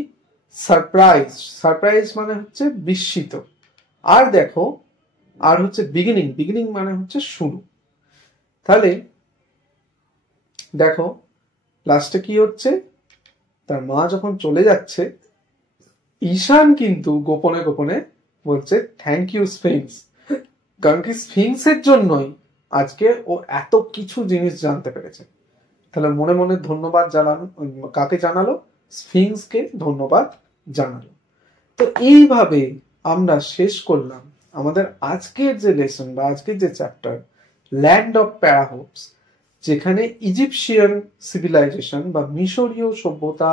সারপ্রাইজ। সারপ্রাইজ মানে হচ্ছে বিস্মিত। আর দেখো আর হচ্ছে বিগিনিং। বিগিনিং মানে হচ্ছে শুরু। তাহলে দেখো লাস্টে কি হচ্ছে? তার মা যখন চলে যাচ্ছে ঈশান কিন্তু গোপনে গোপনে বলছে থ্যাংক ইউ স্ফিংস। কারণ কি স্ফিংসের জন্যই আজকে ও এত কিছু জিনিস জানতে পেরেছে। তাহলে মনে মনে ধন্যবাদ জানালো। কাকে জানালো? স্ফিংসকে ধন্যবাদ জানালো। তো এইভাবে আমরা শেষ করলাম আমাদের আজকের যে লেসন বা আজকের যে চ্যাপ্টার ল্যান্ড অফ প্যারাহোপস, যেখানে ইজিপশিয়ান সিভিলাইজেশন বা মিশরীয় সভ্যতা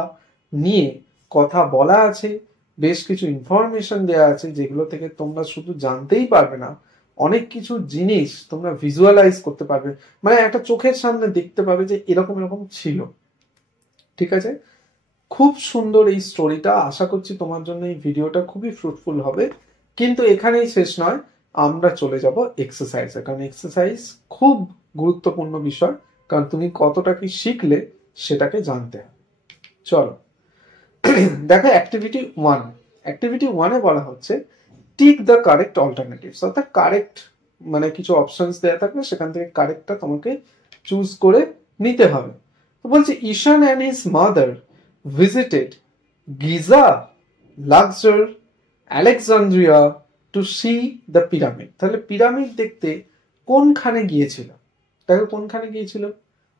নিয়ে কথা বলা আছে, বেশ কিছু ইনফরমেশন দেওয়া আছে যেগুলো থেকে তোমরা শুধু জানতেই পারবে না, অনেক কিছু জিনিস তোমরা ভিজুয়ালাইজ করতে পারবে, মানে একটা চোখের সামনে দেখতে পাবে যে এরকম এরকম ছিল। ঠিক আছে, খুব সুন্দর এই স্টোরিটা। আশা করছি তোমার জন্য এই ভিডিওটা খুবই ফ্রুটফুল হবে। কিন্তু এখানেই শেষ নয়, আমরা চলে যাব এক্সারসাইজে, কারণ এক্সারসাইজ খুব গুরুত্বপূর্ণ বিষয়, কারণ তুমি কতটা কি শিখলে সেটাকে জানতে হবে। চলো দেখো অ্যাক্টিভিটি 1। অ্যাক্টিভিটি 1-এ বলা হচ্ছে টিক দ্য কারেক্ট অল্টারনেটিভস, অর্থাৎ কারেক্ট মানে কিছু অপশনস দেওয়া থাকবে সেখান থেকে কারেক্টটা তোমাকে চুজ করে নিতে হবে। তো বলছে Ishan and his mother visited Giza, Luxor, Alexandria to see the pyramid. তাহলে পিরামিড দেখতে কোনখানে গিয়েছিল? দেখো কোনখানে গিয়েছিল?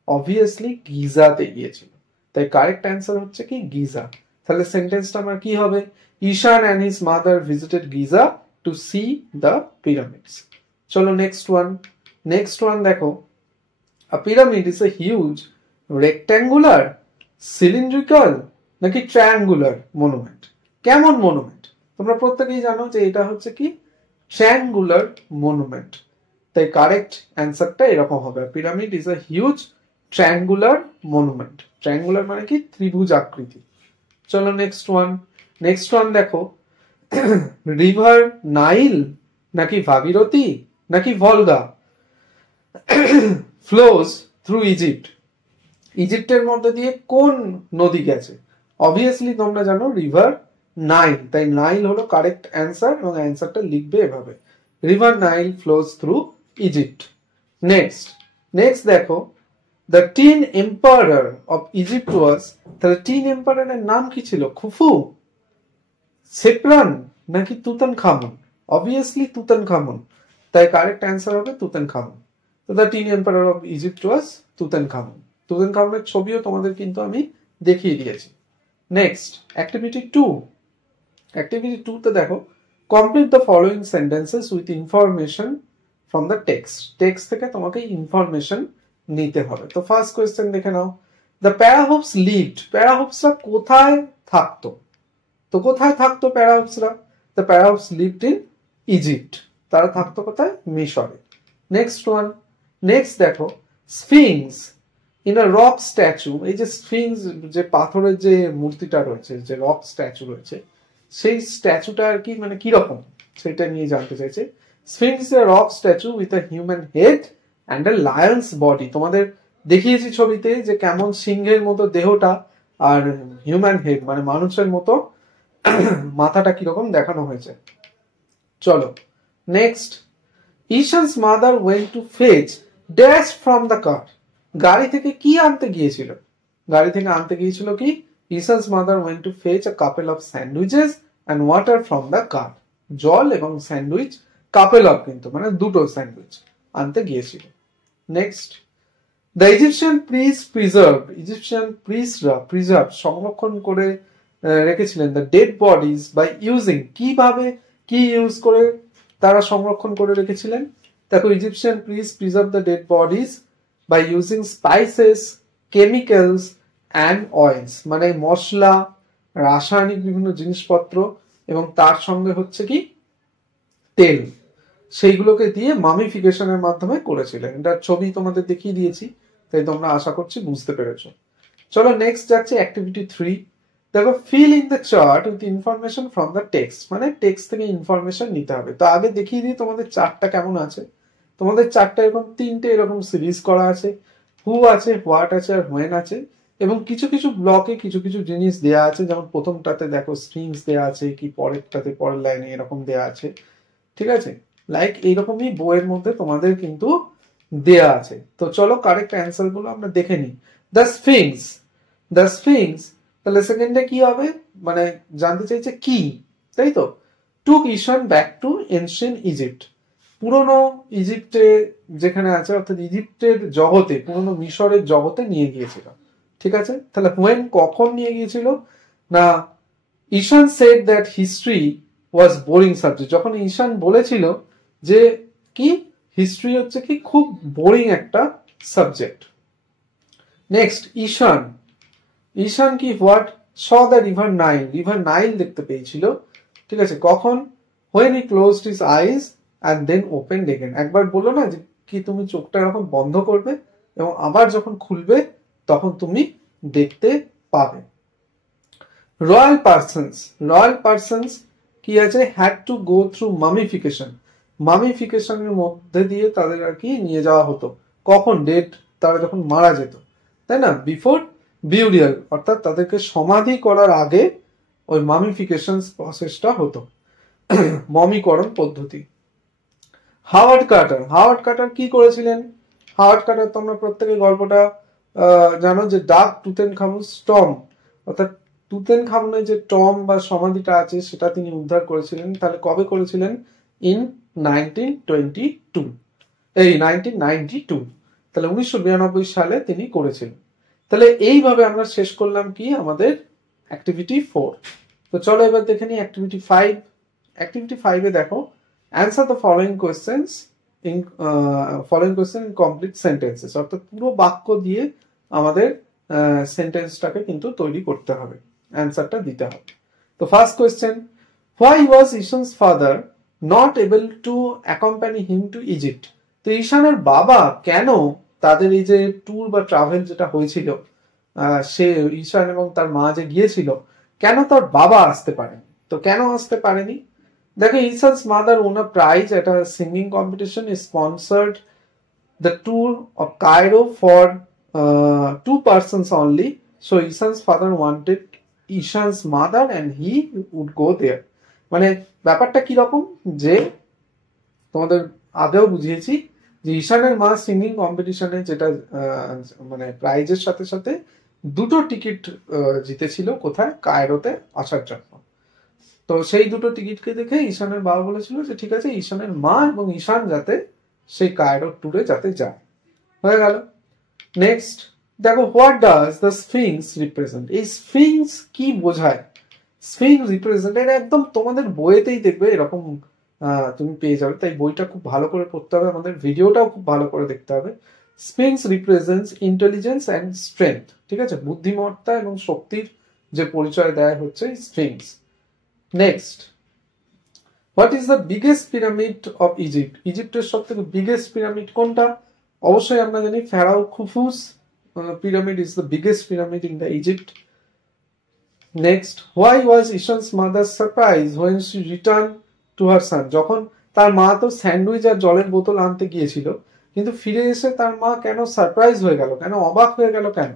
অবভিয়াসলি গিজাতে গিয়েছিল। তাই কারেক্ট অ্যান্সার হচ্ছে কি গিজা। তাহলে সেন্টেন্সটা আমার কি হবে? Ishan and his mother visited Giza to see the pyramids. চলো নেক্সট ওয়ান। নেক্সট ওয়ান দেখো, a pyramid is a huge rectangular, cylindrical নাকি ট্রায়াঙ্গুলার মনুমেন্ট? কেমন মনুমেন্ট? তোমরা প্রত্যেকেই জানো যে এটা হচ্ছে কি ট্রায়াঙ্গুলার মনুমেন্ট। তাই কারেক্ট অ্যান্সারটা এরকম হবে, pyramid is a huge triangular monument. Triangular মানে কি ত্রিভুজ আকৃতি। চলো নেক্সট ওয়ান। নেক্সট ওয়ান দেখো, রিভার নাইল নাকি ভাগীরথী নাকি ভলগা ফ্লোজ থ্রু ইজিপ্ট? ইজিপ্টের মধ্যে দিয়ে কোন নদী গেছে? অবভিয়াসলি তোমরা জানো রিভার নাইল। তাই নাইল হলো কারেক্ট অ্যান্সার এবং অ্যান্সারটা লিখবে এভাবে, river Nile flows through Egypt. Next next দেখো, the teen empire of Egypt was, তাহলে টিন এম্পায়ারের নাম কি ছিল? খুফু, সেপ্রান নাকি তুতানখামুন? Obviously Tutankhamun. তাই কারেক্ট অ্যান্সার হবে তুতানখামুন। তো the teen empire of Egypt was Tutankhamun. তুতানখামুনের ছবিও তোমাদের কিন্তু আমি দেখিয়ে দিয়েছি। Next activity 2। অ্যাক্টিভিটি 2-তে দেখো, complete the following sentences with information from the text. Text থেকে তোমাকে ইনফরমেশন নিতে হবে। তো ফার্স্ট কোয়েশ্চেন দেখে নাও, দ্য প্যারাহোপস লিভড, প্যারাহোপসরা কোথায় থাকতো? তো কোথায় থাকতো প্যারাহোপসরা? দ্য প্যারাহোপস লিভড ইন ইজিপ্ট, তারা থাকতো কোথায়? মিশরে। Next one. নেক্সট দেখো, Sphinx in a rock statue, এই যে স্ফিংস যে পাথরের যে মূর্তিটা রয়েছে, যে রক স্ট্যাচু রয়েছে, সেই স্ট্যাচুটা আর কি মানে কিরকম সেটা নিয়ে জানতে চাইছে। Sphinx is a rock statue with a human head and a lion's body. তোমাদের দেখিয়েছি ছবিতে যে কেমন সিংহের মতো দেহটা আর হিউম্যান হেড মানে মানুষের মতো মাথাটা কিরকম দেখানো হয়েছে। চলো next, Ishan's mother went to fetch dash from the car. গাড়ি থেকে কি আনতে গিয়েছিল? গাড়ি থেকে আনতে গিয়েছিল কি? Ishan's mother went to fetch a couple of sandwiches and water from the car. জল এবং স্যান্ডউইচ, কাপল অফ কিন্তু মানে দুটো স্যান্ডউইচ আনতে গিয়েছিল। Next, the Egyptian priest preserve, Egyptian প্রিস্টরা প্রিজার্ভ সংরক্ষণ করে রেখেছিলেন the dead bodies by using, কিভাবে কি ইউজ করে তারা সংরক্ষণ করে রেখেছিলেন? দেখো, Egyptian priest preserve the dead bodies by using spices, chemicals and oils, মানে মশলা, রাসায়নিক বিভিন্ন জিনিসপত্র এবং তার সঙ্গে হচ্ছে কি তেল, সেইগুলোকে দিয়ে মামিফিকেশনের মাধ্যমে করেছিলেন। এটার ছবি তোমাদের দেখিয়ে দিয়েছি, তাই তোমরা আশা করছি বুঝতে পেরেছো। চলো নেক্সট যাচ্ছে অ্যাক্টিভিটি 3। দেখো, feel in the chart with information from the text, মানে টেক্সট থেকে ইনফরমেশন নিতে হবে। তো আগে দেখিয়ে দিই তোমাদের চার্টটা কেমন আছে। তোমাদের চার্টটা এরকম তিনটে এরকম সিরিজ করা আছে, হু আছে, হোয়াট আছে আর হোয়েন আছে, এবং কিছু কিছু ব্লকে কিছু কিছু জিনিস দেয়া আছে। যেমন প্রথমটাতে দেখো স্ট্রিংস দেয়া আছে, কি পরেরটাতে পরের লাইনে এরকম দেয়া আছে, ঠিক আছে? লাইক এইরকমই বইয়ের মধ্যে তোমাদের কিন্তু দেয়া আছে। তো চলো কারেক্ট অ্যান্সার গুলো আমরা দেখে নিই। দ্য স্ফিংস, দ্য স্ফিংস, তাহলে সেকেন্ডে কি হবে? মানে জানতে চাইছে কি, তাই তো? টুক ঈশান ব্যাক টু এনশিয়েন্ট ইজিপ্ট, পুরনো ইজিপ্টে যেখানে আছে অর্থাৎ ইজিপ্টের জগতে, পুরনো মিশরের জগতে নিয়ে গিয়েছিল, ঠিক আছে? তাহলে হোয়েন কখন নিয়ে গিয়েছিল না, Ishan said that history was boring subject, যখন ঈশান বলেছিল যে কি হিস্ট্রি হচ্ছে কি খুব বোরিং একটা সাবজেক্ট। নেক্সট, ঈশান, ঈশান কি what saw the river Nile, river Nile দেখতে পেয়েছিল, ঠিক আছে? কখন? When he closed his eyes and then opened again, একবার বললো না যে কি তুমি চোখটা এরকম বন্ধ করবে এবং আবার যখন খুলবে তখন তুমি দেখতে পাবে। রয়্যাল পার্সনস, রয়্যাল পার্সনস কি আছে? Had to go through mummification, মামিফিকেশনের মধ্যে দিয়ে তাদের আর কি নিয়ে যাওয়া হতো। কখন? ডেড, তারা যখন মারা যেত, তাই না? বিফোর বিউরিয়াল, অর্থাৎ তাদেরকে সমাধি করার আগে ওই মামিফিকেশন প্রসেসটা হতো, মমিকরণ পদ্ধতি। হাওয়ার্ড কার্টার, হাওয়ার্ড কার্টার কি করেছিলেন? হাওয়ার্ড কার্টার তোমরা প্রত্যেকে গল্পটা জানো যে ডাক টুতেনখামুন টম, অর্থাৎ টুতেনখামুনের যে টম বা সমাধিটা আছে সেটা তিনি উদ্ধার করেছিলেন। তাহলে কবে করেছিলেন? ইন 1992, তাহলে 1992 সালে তিনি করেছিলেন। তাহলে এইভাবে আমরা শেষ করলাম কি আমাদের অ্যাক্টিভিটি 4। তো চলো এবার দেখে নিই অ্যাক্টিভিটি 5। অ্যাক্টিভিটি 5-এ দেখো, answer the following questions in complete sentences, অর্থাৎ পুরো বাক্য দিয়ে আমাদের সেন্টেন্সটাকে কিন্তু তৈরি করতে হবে, অ্যান্সারটা দিতে হবে। তো first question, why was Ishan's father not able to accompany him to Egypt? তো ঈশানের বাবা কেন তাদের এই যে ট্যুর বা ট্রাভেল যেটা হয়েছিল, সে ঈশান এবং তার মা যে গিয়েছিল, কেন তার বাবা আসতে পারেনি? তো কেন আসতে পারেনি? দেখো, Ishan's mother won a prize at a singing competition, sponsored the tour of Cairo for 2 persons only, so Ishan's father wanted Ishan's mother and he would go there. মানে ব্যাপারটা কিরকম, যে তোমাদের আগেও বুঝিয়েছি যে ঈশানের মা সিঙ্গিং কম্পিটিশনে যেটা মানে প্রাইজের সাথে সাথে 2টো টিকিট জিতেছিল, কোথায়? কায়রোতে আসার জন্য। তো সেই 2টো টিকিটকে দেখে ঈশানের বাবা বলেছিল যে ঠিক আছে, ঈশানের মা এবং ঈশান যাতে সেই কায়রো ট্যুরে যাতে যায়। হয়ে গেল। নেক্সট দেখো, what does the Sphinx represent? এই স্ফিংস কি বোঝায়? স্ফিংস রিপ্রেজেন্ট, এটা একদম তোমাদের বইয়েতেই দেখবে এরকম তুমি পেয়ে যাবে, তাই বইটা খুব ভালো করে পড়তে হবে, আমাদের ভিডিওটাও খুব ভালো করে দেখতে হবে। Sphinx represents intelligence and strength, ঠিক আছে? বুদ্ধিমত্তা এবং শক্তির যে পরিচয় দেয় হচ্ছে Sphinx. Next, what is the biggest pyramid of Egypt? ইজিপ্টের সব থেকে বিগেস্ট পিরামিড কোনটা? অবশ্যই আমরা জানি ফেরাও খুফুস pyramid is the biggest pyramid in the Egypt. Next, why was Ishan's mother surprised when she returned to her son? যখন তার মা তো স্যান্ডউইচ আর জলের বোতল আনতে গিয়েছিল, কিন্তু ফিরে এসে তার মা কেন সারপ্রাইজ হয়ে গেল, কেন অবাক হয়ে গেল কেন?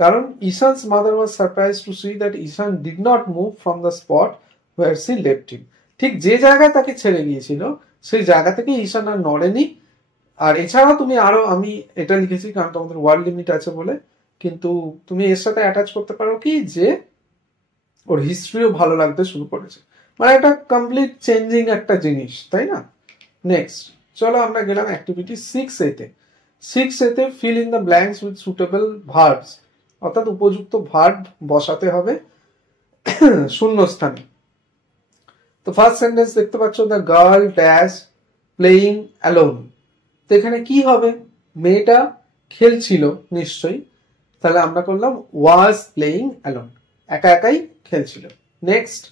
কারণ Ishan's mother was surprise to see that Ishan did not move from the spot where she left him. ঠিক যে জায়গায় তাকে ছেড়ে গিয়েছিল সেই জায়গা থেকে ঈশান আর নড়েনি। আর এছাড়াও তুমি আরো, আমি এটা লিখেছি কারণ তোমাদের ওয়ার্ড লিমিট আছে বলে, কিন্তু তুমি এর সাথে অ্যাটাচ করতে পারো কি যে ওর হিস্ট্রিও ভালো লাগতে শুরু করেছে, মানে একটা কমপ্লিট চেঞ্জিং একটা জিনিস, তাই না? নেক্সট চলো আমরা গেলাম অ্যাক্টিভিটি 6A তে। 6A তে feel in the blanks with suitable verbs, অর্থাৎ উপযুক্ত ভার্ব বসাতে হবে শূন্যস্থানে। তো ফার্স্ট সেন্টেন্স দেখতে পাচ্ছ, the girl dash playing alone. তো এখানে কি হবে? মেয়েটা খেলছিল নিশ্চয়ই, তাহলে আমরা করলাম ওয়াজ প্লেইং অ্যালোন, একা একাই খেলছিল। Next,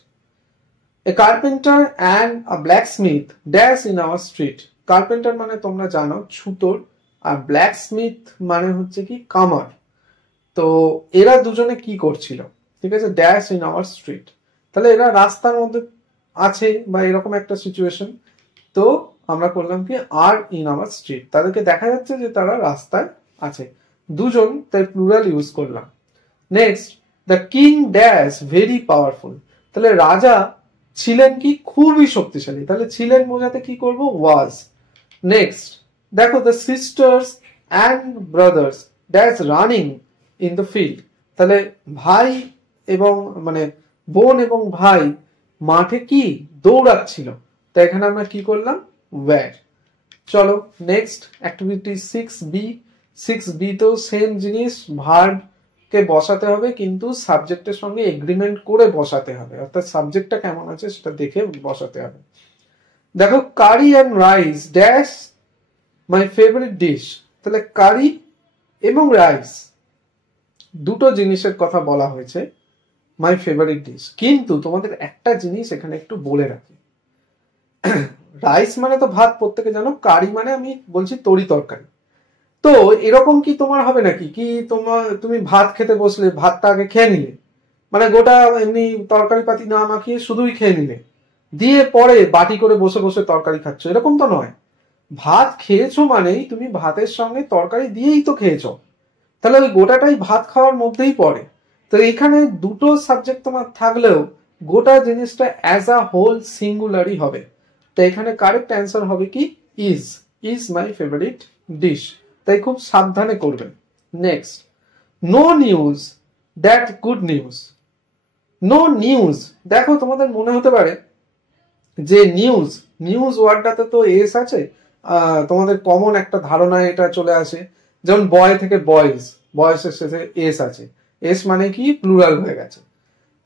A carpenter and a blacksmith dash in our street. Carpenter মানে তোমরা জানো ছুতোর, আর ব্ল্যাকস্মিথ মানে হচ্ছে কি কামার। তো এরা দুজনে কি করছিল, ঠিক আছে, ড্যাশ ইন আওয়ার স্ট্রিট, তাহলে এরা রাস্তার মধ্যে আছে বা এরকম একটা সিচুয়েশন। তো আমরা করলাম কি আর ইন আওয়ার স্ট্রিট, তাদেরকে দেখা যাচ্ছে যে তারা রাস্তায় আছে, দুজন, তাই প্লুরাল ইউজ করলাম। Next, the king dash very powerful, তাহলে রাজা ছিলেন কি খুবই শক্তিশালী, তাহলে ছিলেন বোঝাতে কি করব, ওয়াজ। নেক্সট দেখো, the sisters and brothers dash running in the field, তাহলে ভাই এবং মানে বোন এবং ভাই মাঠে কি দৌড়াচ্ছিল, তাই এখানে আমরা কি করলাম, ওয়্যার। চলো নেক্সট অ্যাক্টিভিটি 6B। 6B তো সেম জিনিস, ভার্ব কে বসাতে হবে কিন্তু সাবজেক্টের সঙ্গে এগ্রিমেন্ট করে বসাতে হবে, অর্থাৎ সাবজেক্টটা কেমন আছে সেটা দেখে বসাতে হবে। দেখো, curry and rice dash my favourite dish, তাহলে কারি এবং রাইস দুটো জিনিসের কথা বলা হয়েছে, মাই ফেভারিট ডিশ। কিন্তু তোমাদের একটা জিনিস এখানে একটু বলে রাখি, রাইস মানে তো ভাত প্রত্যেকে জানো, কারি মানে আমি বলছি তরি তরকারি। তো এরকম কি তোমার হবে নাকি কি তুমি ভাত খেতে বসলে ভাতটা আগে খেয়ে নিলে, মানে গোটা এমনি তরকারি পাতি না মাখিয়ে শুধুই খেয়ে নিলে, দিয়ে পরে বাটি করে বসে বসে তরকারি খাচ্ছ, এরকম তো নয়। ভাত খেয়েছো মানেই তুমি ভাতের সঙ্গে তরকারি দিয়েই তো খেয়েছো, তাহলে ওই গোটাটাই ভাত খাওয়ার মধ্যেই পড়ে। তো এখানে দুটো সাবজেক্ট তোমার থাকলেও গোটা জিনিসটা অ্যাজ আ হোল সিঙ্গুলারই হবে। তো এখানে কারেক্ট অ্যান্সার হবে কি, ইজ মাই ফেভারিট ডিশ, তাই খুব সাবধানে করবেন। Next, no news that good news. No news, দেখো তোমাদের মনে হতে পারে যে নিউজ ওয়ার্ডটাতে তো এস আছে, তোমাদের কমন একটা ধারণায় এটা চলে আসে, যেমন বয় থেকে বয়েজ, বয়সের শেষে এস আছে, এস মানে কি প্লুরাল হয়ে গেছে।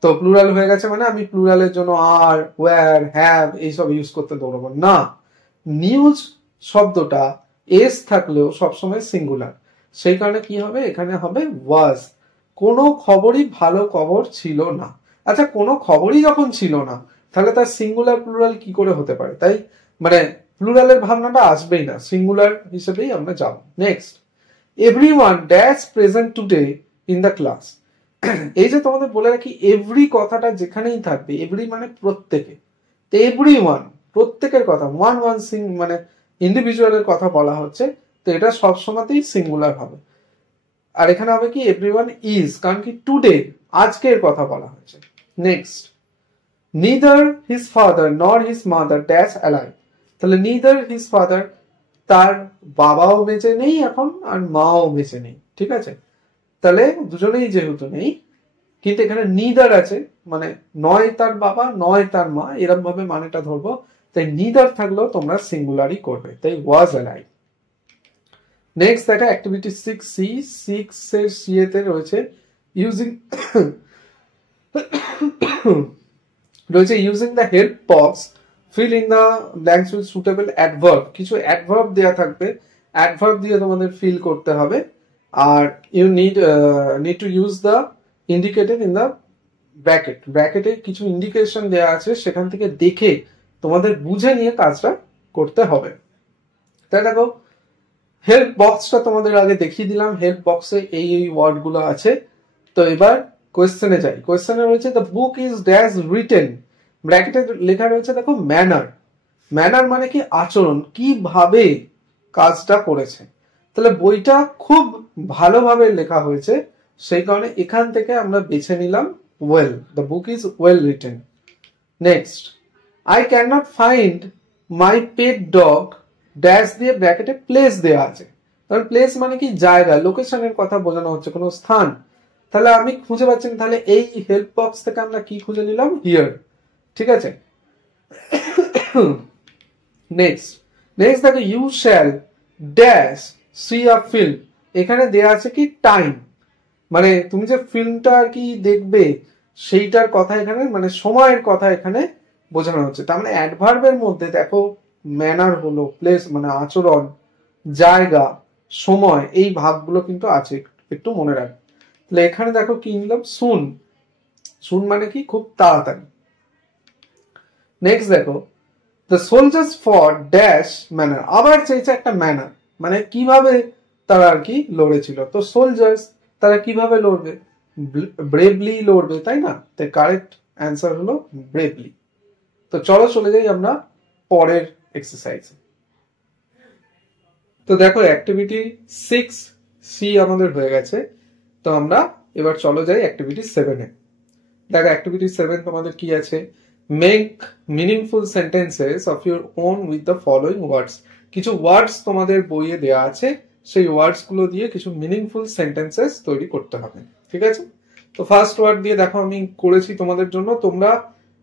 তো প্লুরাল হয়ে গেছে মানে আমি প্লুরালের জন্য আর, ওয়্যার, হ্যাভ এইসব ইউজ করতে দৌড়বো না। নিউজ শব্দটা এস থাকলেও সবসময় সিঙ্গুলার, সেই কারণে কি হবে, এখানে হবে ওয়াজ। কোনো খবরই ভালো খবর ছিল না। আচ্ছা, কোনো খবরই যখন ছিল না তাহলে তার সিঙ্গুলার প্লুরাল কি করে হতে পারে, তাই মানে প্লুরালের ভাবনাটা আসবেই না, সিঙ্গুলার হিসেবেই আমরা যাব। Next, everyone dash present today in the class. এই যে তোমাদের বলে রাখি, এভরি কথাটা যেখানেই থাকবে, এভরি মানে প্রত্যেকে, তো এভরিওয়ান প্রত্যেকের কথা, ওয়ান মানে ইন্ডিভিজুয়ালের কথা বলা হচ্ছে, তো এটা সবসময়তেই সিঙ্গুলার হবে। আর এখানে হবে কি, এভরিওয়ান ইজ, কারণ কি টুডে আজকের কথা বলা হয়েছে। নেক্সট, নিদার হিজ ফাদার নর হিজ মাদার ড্যাশ অ্যালাইভ, তাহলে নিদার হিজ ফাদার, তার বাবাও বেঁচে নেই এখন আর মাও বেঁচে নেই, ঠিক আছে, তাহলে দুজনেই যেহেতু নেই, কিন্তু এখানে নিদার আছে মানে নয় তার বাবা নয় তার মা, এরকম ভাবে মানেটা ধরবো, তাই নিদার থাকলেও তোমরা সিঙ্গুলারই করবে, তাই ওয়াজ অ্যালাইভ। নেক্সট দেখা অ্যাক্টিভিটি 6C। 6 এর তে রয়েছে using the help box fill in the blanks with suitable adverb. কিছু অ্যাডভার্ব দেওয়া থাকবে, অ্যাডভার্ব দিয়ে তোমাদের ফিল করতে হবে, আর you need to use the indicated in the bracket. ব্র্যাকেটে কিছু ইন্ডিকেশন দেওয়া আছে, সেখান থেকে দেখে তোমাদের বুঝে নিয়ে কাজটা করতে হবে। তাই দেখো, হেল্প বক্সটা তোমাদের আগে দেখিয়ে দিলাম, হেল্প বক্সে এই ওয়ার্ড গুলো আছে। তো এবার কোয়েশ্চেনে যাই। কোয়েশ্চেনে রয়েছে the book is dash written, ব্র্যাকেটে লেখা রয়েছে দেখো ম্যানার, ম্যানার মানে কি আচরণ, কিভাবে কাজটা করেছে। তাহলে বইটা খুব ভালোভাবে লেখা হয়েছে, সেই কারণে এখান থেকে আমরা বেছে নিলাম well, the book is well written. Next, I can not find my pet dog dash দিয়ে ব্র্যাকেটে প্লেস দেওয়া আছে। কারণ প্লেস মানে কি জায়গা, লোকেশনের কথা বোঝানো হচ্ছে, কোনো স্থান। তাহলে আমি খুঁজে পাচ্ছি না, তাহলে এই হেল্প বক্স থেকে আমরা কি খুঁজে নিলাম, হিয়ার। ঠিক আছে। নেক্সট দেখো, you shall dash see a film, এখানে দেয়া আছে কি টাইম, মানে তুমি যে ফিল্মটা আর কি দেখবে সেইটার কথা এখানে, মানে সময়ের কথা এখানে বোঝানো হচ্ছে। তার মানে অ্যাডভার্বের মধ্যে দেখো ম্যানার হলো প্লেস মানে আচরণ, জায়গা, সময়, এই ভাগগুলো কিন্তু আছে, একটু মনে রাখবে। তাহলে এখানে দেখো কি নিলাম, সুন। সুন মানে কি খুব তাড়াতাড়ি। নেক্সট দেখো, the soldiers for dash manner, আবার চাইছে একটা ম্যানার, মানে কিভাবে তারা আর কি লড়েছিল। তো সোলজার্স তারা কিভাবে লড়বে, ব্রেভলি লড়বে, তাই না? তাই কারেক্ট অ্যান্সার হলো ব্রেভলি। তো চলো চলে যাই আমরা পরের এক্সারসাইজে। তো দেখো অ্যাক্টিভিটি 6C আমাদের হয়ে গেছে। তো আমরা এবার চলো যাই অ্যাক্টিভিটি 7-এ। দেখো অ্যাক্টিভিটি 7 তোমাদের কি আছে, make meaningful sentences of your own with the following ওয়ার্ডস। কিছু ওয়ার্ডস তোমাদের বইয়ে দেওয়া আছে, সেই ওয়ার্ডস গুলো দিয়ে কিছু মিনিংফুল সেন্টেন্সেস তৈরি করতে হবে। ঠিক আছে। তো ফার্স্ট ওয়ার্ড দিয়ে দেখো আমি করেছি তোমাদের জন্য, তোমরা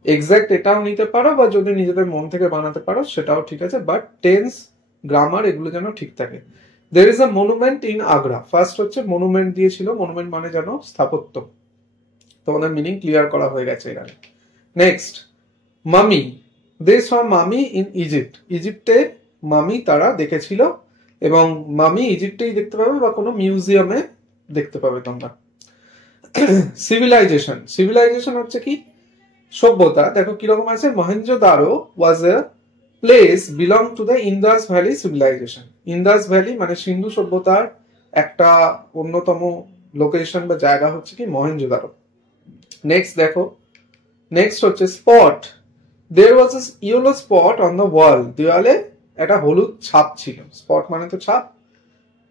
এক্সাক্ট এটাও নিতে পারো বা যদি নিজেদের মন থেকে বানাতে পারো সেটাও ঠিক আছে, বাট টেন্স, গ্রামার এগুলো যেন ঠিক থাকে। There is a monument in Agra. First হচ্ছে মনুমেন্ট দিয়েছিল, মনুমেন্ট মানে যেন স্থাপত্য। তোমাদের মিনিং ক্লিয়ার করা হয়ে গেছে এখানে। নেক্সট, মামি, দে স মামি ইন ইজিপ্ট। ইজিপ্টে মামি তারা দেখেছিল, এবং মামি ইজিপ্টেই দেখতে পাবে বা কোনো মিউজিয়ামে দেখতে পাবে তোমরা। সিভিলাইজেশন, সিভিলাইজেশন হচ্ছে কি সভ্যতা। দেখো কিরকম আছে, Mohenjodaro was a place belong to the Indus valley civilisation. Indus valley মানে সিন্ধু সভ্যতার একটা অন্যতম লোকেশন বা জায়গা হচ্ছে কি মহেঞ্জোদারো। নেক্সট দেখো, নেক্সট হচ্ছে spot, there was a yellow spot on the wall. দেওয়ালে একটা হলুদ ছাপ ছিল, স্পট মানে তো ছাপ।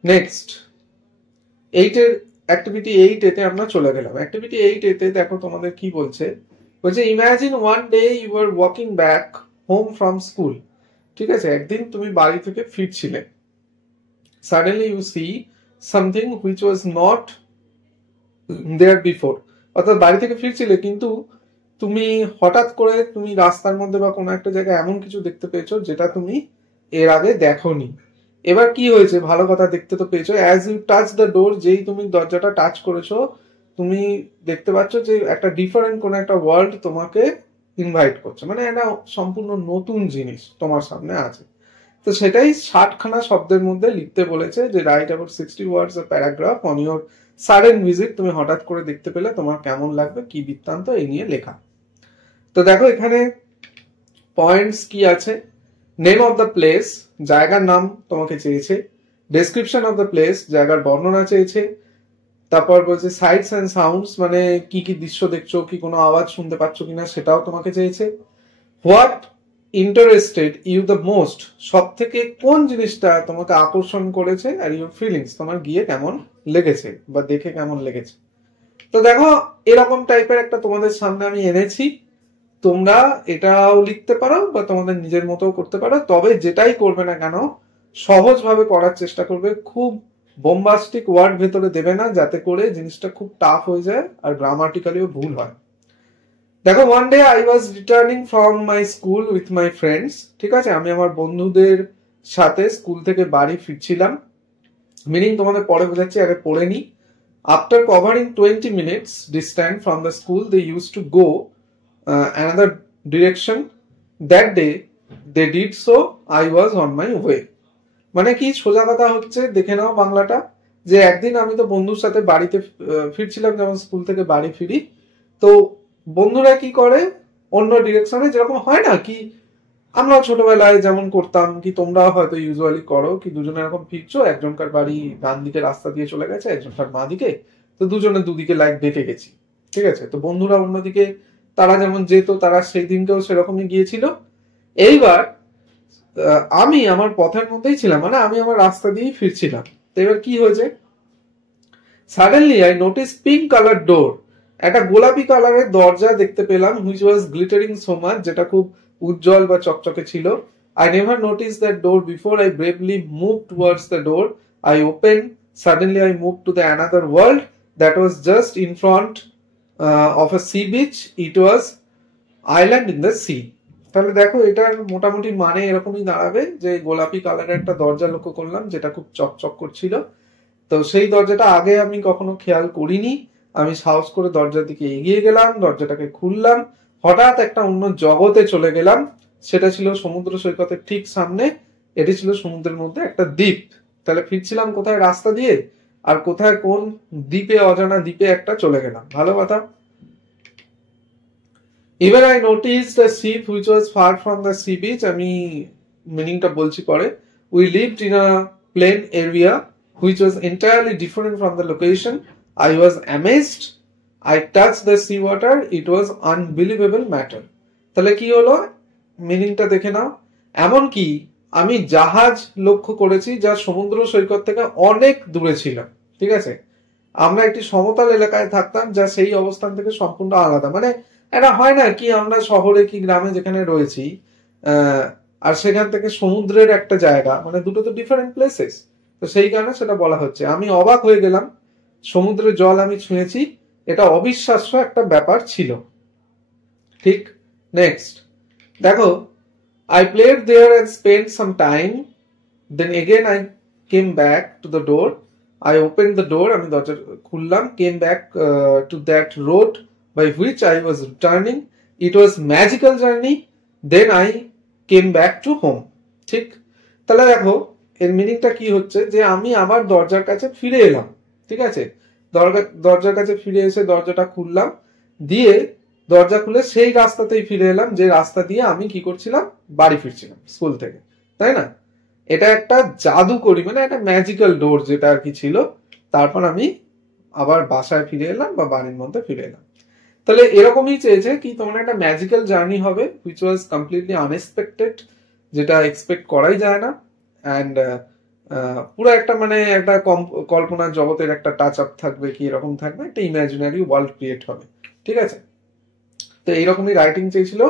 নেক্সট, এইটের অ্যাক্টিভিটি 8 আমরা চলে গেলাম। অ্যাক্টিভিটি 8 দেখো তোমাদের কি বলছে, বলছে imagine one day you are walking back home from school. ঠিক আছে, একদিন তুমি বাড়ি থেকে ফিরছিলে, suddenly you see something which was not there before. অর্থাৎ বাড়ি থেকে ফিরছিলে কিন্তু তুমি হঠাৎ করে তুমি রাস্তার মধ্যে বা কোনো একটা জায়গায় এমন কিছু দেখতে পেয়েছো যেটা তুমি এর আগে দেখোনি। এবার কি হয়েছে, ভালো কথা, দেখতে তো পেয়েছো। As you touch the door, যেই তুমি দরজাটা টাচ করেছো তুমি দেখতে পাচ্ছ যে একটা ডিফারেন্ট কোনো একটা ওয়ার্ল্ড তোমাকে ইনভাইট করছে, মানে একটা সম্পূর্ণ নতুন জিনিস তোমার সামনে আছে। তো সেটাই 60খানা শব্দের মধ্যে লিখতে বলেছে, যে right about 60 words a paragraph on your sudden visit. তুমি হঠাৎ করে দেখতে পেলে তোমার কেমন লাগবে, কি বৃত্তান্ত, এই নিয়ে লেখা। তো দেখো এখানে পয়েন্টস কি আছে, নেম অফ দ্য প্লেস, জায়গার নাম তোমাকে চেয়েছে। ডেসক্রিপশন অফ দ্য প্লেস, জায়গার বর্ণনা চেয়েছে। তারপর বলছে সাইটস অ্যান্ড সাউন্ডস, মানে কি কি দৃশ্য দেখছো, কি কোনো আওয়াজ শুনতে পাচ্ছ কিনা সেটাও তোমাকে চেয়েছে। What interested you the most, সব থেকে কোন জিনিসটা তোমাকে আকর্ষণ করেছে, আর ইউর ফিলিংস, তোমার গিয়ে কেমন লেগেছে বা দেখে কেমন লেগেছে। তো দেখো এরকম টাইপের একটা তোমাদের সামনে আমি এনেছি, তোমরা এটাও লিখতে পারো বা তোমাদের নিজের মতো করতে পারো। তবে যেটাই করবে না কেন সহজভাবে করার চেষ্টা করবে, খুব বোম্বাস্টিক ওয়ার্ড ভেতরে দেবে না, যাতে করে জিনিসটা খুব টাফ হয়ে যায় আর গ্রামাটিক্যালিও ভুল হয়। দেখো, one day I was returning from my school with my friends. ঠিক আছে, আমি আমার বন্ধুদের সাথে স্কুল থেকে বাড়ি ফিরছিলাম। মিনিং তোমাদের পরে বোঝাচ্ছি, আগে পড়ে নি। After covering 20 minutes distance from the school, they used to go another direction. That day they did so, I was on my way. মানে কি সোজা কথা হচ্ছে, দেখে নাও বাংলাটা, যে একদিন আমি তো বন্ধুর সাথে বাড়িতে ফিরছিলাম, যেমন স্কুল থেকে বাড়ি ফিরি, তো বন্ধুরা কি করে অন্য ডিরেকশনে, যেরকম হয় না কি আমরা ছোটবেলায় যেমন করতাম, কি তোমরা হয়তো ইউজুয়ালি করো, কি দুজনে এরকম ফিরছো, একজনকার বাড়ি ডান দিকে রাস্তা দিয়ে চলে গেছে, একজনকার মা দিকে, তো দুজনে দুদিকে লাইট দেখে গেছি। ঠিক আছে, তো বন্ধুরা অন্যদিকে তারা যেমন যেত, তারা সেই দিনকেও সেরকমই গিয়েছিল। এইবার আমি আমার পথের মধ্যেই ছিলাম, মানে আমি আমার রাস্তা দিয়েই ফিরছিলাম। তো এবার কি হয়েছে, suddenly I notice pink colour door, একটা গোলাপি কালারের দরজা দেখতে পেলাম, which was glittering so much, যেটা খুব উজ্জ্বল বা চকচকে ছিল। I never noticed that door before. I bravely moved towards the door. I opened. Suddenly, I moved to the another world that was just in front of a sea beach. It was island in the sea. তাহলে দেখো এটার মোটামুটি মানে এরকমই দাঁড়াবে যে গোলাপি কালারের একটা দরজা লক্ষ্য করলাম যেটা খুব চকচক করছিল। তো সেই দরজাটা আগে আমি কখনো খেয়াল করিনি। আমি সাহস করে দরজার দিকে এগিয়ে গেলাম, দরজাটাকে খুললাম, হঠাৎ একটা অন্য জগতে চলে গেলাম। সেটা ছিল সমুদ্র সৈকতের ঠিক সামনে। এটি ছিল সমুদ্রের মধ্যে একটা দ্বীপ। তাহলে ফিরছিলাম কোথায়, রাস্তা দিয়ে, আর কোথায় কোন দ্বীপে, অজানা দ্বীপে একটা চলে গেলাম। ভালো কথা। Even I noticed a ship which was far from the sea beach. আমি মিনিংটা বলছি পরে। We lived in a plain area which was entirely different from the location. I was amazed. I touched the sea water. It was unbelievable matter. তাহলে কি হলো, মিনিংটা দেখে নাও। এমন কি আমি জাহাজ লক্ষ্য করেছি যা সমুদ্র সৈকত থেকে অনেক দূরে ছিল। ঠিক আছে, আমরা একটি সমতল এলাকায় থাকতাম যা সেই অবস্থান থেকে সম্পূর্ণ আলাদা। মানে এটা হয় না কি, আমরা শহরে কি গ্রামে যেখানে রয়েছি আর সেখান থেকে সমুদ্রের একটা জায়গা, মানে দুটো তো ডিফারেন্ট প্লেসেস। তো সেই কারণে সেটা বলা হচ্ছে। আমি অবাক হয়ে গেলাম, সমুদ্রের জল আমি ছুঁয়েছি, এটা অবিশ্বাস্য একটা ব্যাপার ছিল। ঠিক, নেক্সট দেখো, I played there and spent some time. Then again I came back to the door. I opened the door, আমি দরজা খুললাম, came back to that road by which I was returning. It was magical journey. Then I came back to home. ঠিক, তাহলে দেখো এর মিনিংটা কি হচ্ছে, যে আমি আবার দরজার কাছে ফিরে এলাম। ঠিক আছে, দরজার কাছে ফিরে এসে দরজাটা খুললাম, দিয়ে দরজা খুলে সেই রাস্তাতেই ফিরে এলাম যে রাস্তা দিয়ে আমি কি করছিলাম, বাড়ি ফিরছিলাম স্কুল থেকে। তাই না, এটা একটা জাদুকরি, মানে একটা ম্যাজিক্যাল ডোর যেটা আর কি ছিল। তারপর আমি আবার বাসায় ফিরে এলাম বা বাড়ির মধ্যে ফিরে এলাম। তাহলে এরকমই চেয়েছে কি, তোমার একটা ম্যাজিক্যাল জার্নি হবে হুইচ ওয়াজ কমপ্লিটলি আনএক্সপেক্টেড, যেটা এক্সপেক্ট করাই যায় না। অ্যান্ড পুরো একটা মানে একটা কল্পনার জগতের একটা টাচ আপ থাকবে, কি এরকম থাকবে, একটা ইমাজিনারি ওয়ার্ল্ড ক্রিয়েট হবে। ঠিক আছে, তো এইরকমই রাইটিং চেয়েছিল।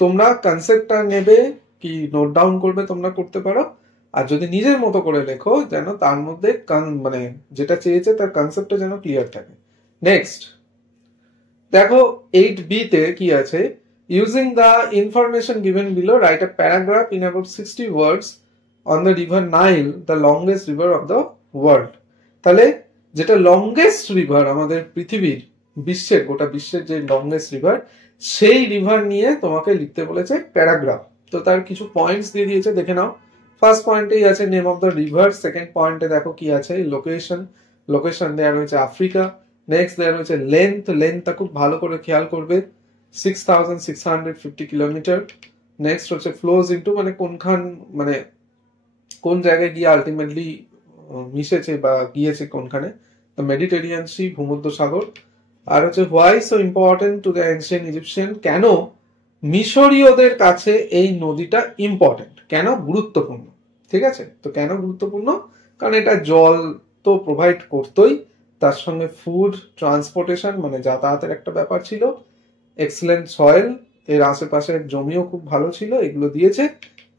তোমরা কনসেপ্টটা নেবে কি নোট ডাউন করবে, তোমরা করতে পারো। আর যদি নিজের মতো করে লেখো, যেন তার মধ্যে মানে যেটা চেয়েছে তার কনসেপ্টটা যেন ক্লিয়ার থাকে। নেক্সট দেখো 8B তে কি আছে, using the information given below write a paragraph in about 60 words on the river Nile, the longest river of the world. তাহলে যেটা লংগেস্ট রিভার আমাদের পৃথিবীর, বিশ্বের, গোটা বিশ্বের যে লংগেস্ট রিভার, সেই রিভার নিয়ে তোমাকে লিখতে বলেছে প্যারাগ্রাফ। তো তার কিছু পয়েন্টস দিয়ে দিয়েছে, দেখে নাও। ফার্স্ট পয়েন্টেই আছে name of the river. Second পয়েন্টে দেখো কি আছে, লোকেশন। লোকেশন দেওয়া রয়েছে আফ্রিকা। নেক্সট দেওয়া রয়েছে লেন্থ। লেন্থটা খুব ভালো করে খেয়াল করবে, 6650 কিলোমিটার। নেক্সট হচ্ছে ফ্লোজ ইনটু, মানে কোনখান, মানে কোন জায়গায় গিয়ে আলটিমেটলি মিশেছে বা গিয়েছে কোনখানে, দ্য মেডিটেরিয়ান সি, ভূমধ্য সাগর। আর হচ্ছে why so important to the ancient Egyptian, কেন মিশরীয়দের কাছে এই নদীটা ইম্পর্টেন্ট, কেন গুরুত্বপূর্ণ। ঠিক আছে, তো কেন গুরুত্বপূর্ণ, কারণ এটা জল তো প্রোভাইড করতোই, তার সঙ্গে ফুড, ট্রান্সপোর্টেশন মানে যাতায়াতের একটা ব্যাপার ছিল, এক্সেলেন্ট সয়েল, এর আশেপাশের জমিও খুব ভালো ছিল, এগুলো দিয়েছে।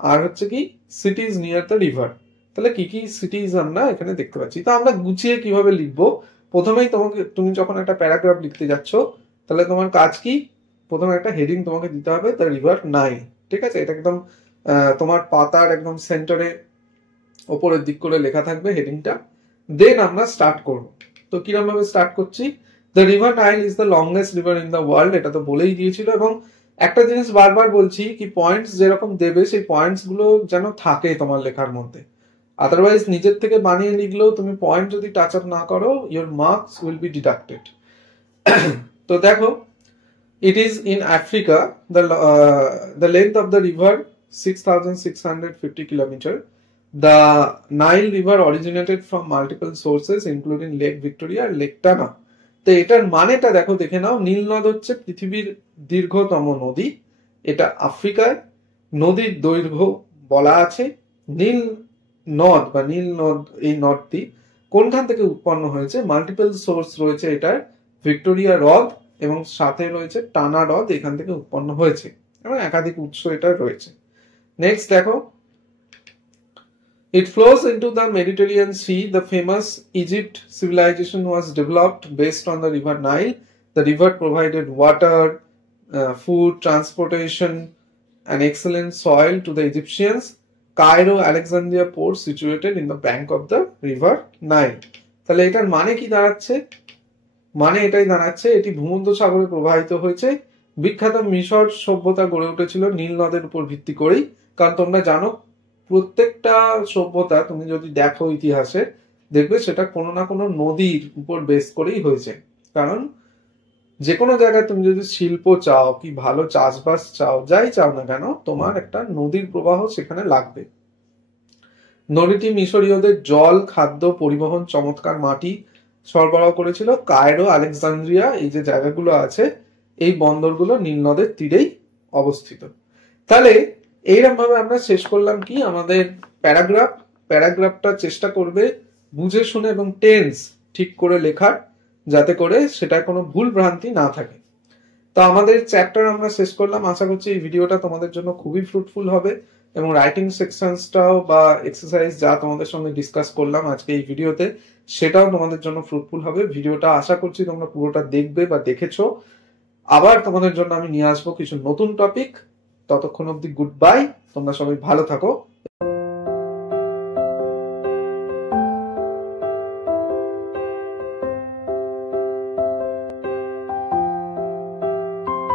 আর হচ্ছে কি সিটিজ নিয়ার দ্য রিভার। তাহলে কি কি সিটিজ আমরা এখানে দেখতে পাচ্ছি। তো আমরা গুছিয়ে কিভাবে লিখবো, প্রথমেই তুমি যখন একটা প্যারাগ্রাফ লিখতে যাচ্ছ, তাহলে তোমার কাজ কি, প্রথমে একটা হেডিং তোমাকে দিতে হবে, দ্য রিভার নাইল। ঠিক আছে, এটা একদম তোমার পাতার একদম সেন্টারে ওপরের দিক করে লেখা থাকবে হেডিংটা। দেন আমরা স্টার্ট করব। তো কিরকম ভাবে স্টার্ট করছি, the river Nile is the longest river in the world, এটা তো বলেই দিয়েছিল। এবং একটা জিনিস বারবার বলছি কি, পয়েন্টস যেরকম দেবে সেই পয়েন্টস গুলো যেন থাকে তোমার লেখার মধ্যে। আদারওয়াইজ নিজের থেকে বানিয়ে লিখলেও তুমি পয়েন্ট যদি টাচ আপ না করো, your marks will be deducted. তো দেখো, it is in Africa, the length of the river 6650 kilometer. The Nile river originated from multiple sources including Lake Victoria and Lake Tana. তো এটার মানেটা দেখো, দেখে নাও। নীল নদ হচ্ছে পৃথিবীর দীর্ঘতম নদী, এটা আফ্রিকায়। নদীর দৈর্ঘ্য বলা আছে নীল নদ বা নীল নদ, এই নদটি কোনখান থেকে উৎপন্ন হয়েছে? মাল্টিপল সোর্স রয়েছে এটার, ভিক্টোরিয়া হ্রদ এবং সাথে রয়েছে টানা হ্রদ, এখান থেকে উৎপন্ন হয়েছে এবং একাধিক উৎস এটা রয়েছে। নেক্সট দেখো, it flows into the Mediterranean Sea. The famous Egypt civilization was developed based on the river Nile. The river provided water, food, transportation, and excellent soil to the Egyptians. Cairo, Alexandria port situated in the bank of the river Nile. তাহলে এটার মানে কি দাঁড়াচ্ছে? মানে এটাই দাঁড়াচ্ছে এটি ভূমধ্যসাগরে প্রবাহিত হয়েছে। বিখ্যাত মিশর সভ্যতা গড়ে উঠেছিল নীল নদের উপর ভিত্তি করেই। কারণ তোমরা জানো প্রত্যেকটা সভ্যতা তুমি যদি দেখো ইতিহাসে দেখবে সেটা কোনো না কোনো নদীর উপর বেস করেই হয়েছে। কারণ যে কোনো জায়গায় তুমি যদি শিল্প চাও কি ভালো চাষবাস চাও, যাই চাও না কেন, তোমার একটা নদীর প্রবাহ সেখানে লাগবে। নদীটি মিশরীয়দের জল, খাদ্য, পরিবহন, চমৎকার মাটি সরবরাহ করেছিল। কায়রো, আলেকজান্দ্রিয়া এই যে জায়গাগুলো আছে, এই বন্দরগুলো নীল নদের তীরেই অবস্থিত। তাহলে এইরকম ভাবে আমরা শেষ করলাম কি আমাদের প্যারাগ্রাফটা চেষ্টা করবে বুঝে শুনে এবং টেন্স ঠিক করে লেখার, যাতে করে সেটা কোনো ভুল ভ্রান্তি না থাকে। তো আমাদের চ্যাপ্টার আমরা শেষ করলাম। আশা করছি এই ভিডিওটা তোমাদের জন্য খুবই ফ্রুটফুল হবে এবং রাইটিং সেকশনসটাও বা এক্সারসাইজ যা তোমাদের সঙ্গে ডিসকাস করলাম আজকে এই ভিডিওতে, সেটাও তোমাদের জন্য ফ্রুটফুল হবে। ভিডিওটা আশা করছি তোমরা পুরোটা দেখবে বা দেখেছো। আবার তোমাদের জন্য আমি নিয়ে আসবো কিছু নতুন টপিক। ততক্ষণ অবধি গুড বাই, তোমরা সবাই ভালো থাকো।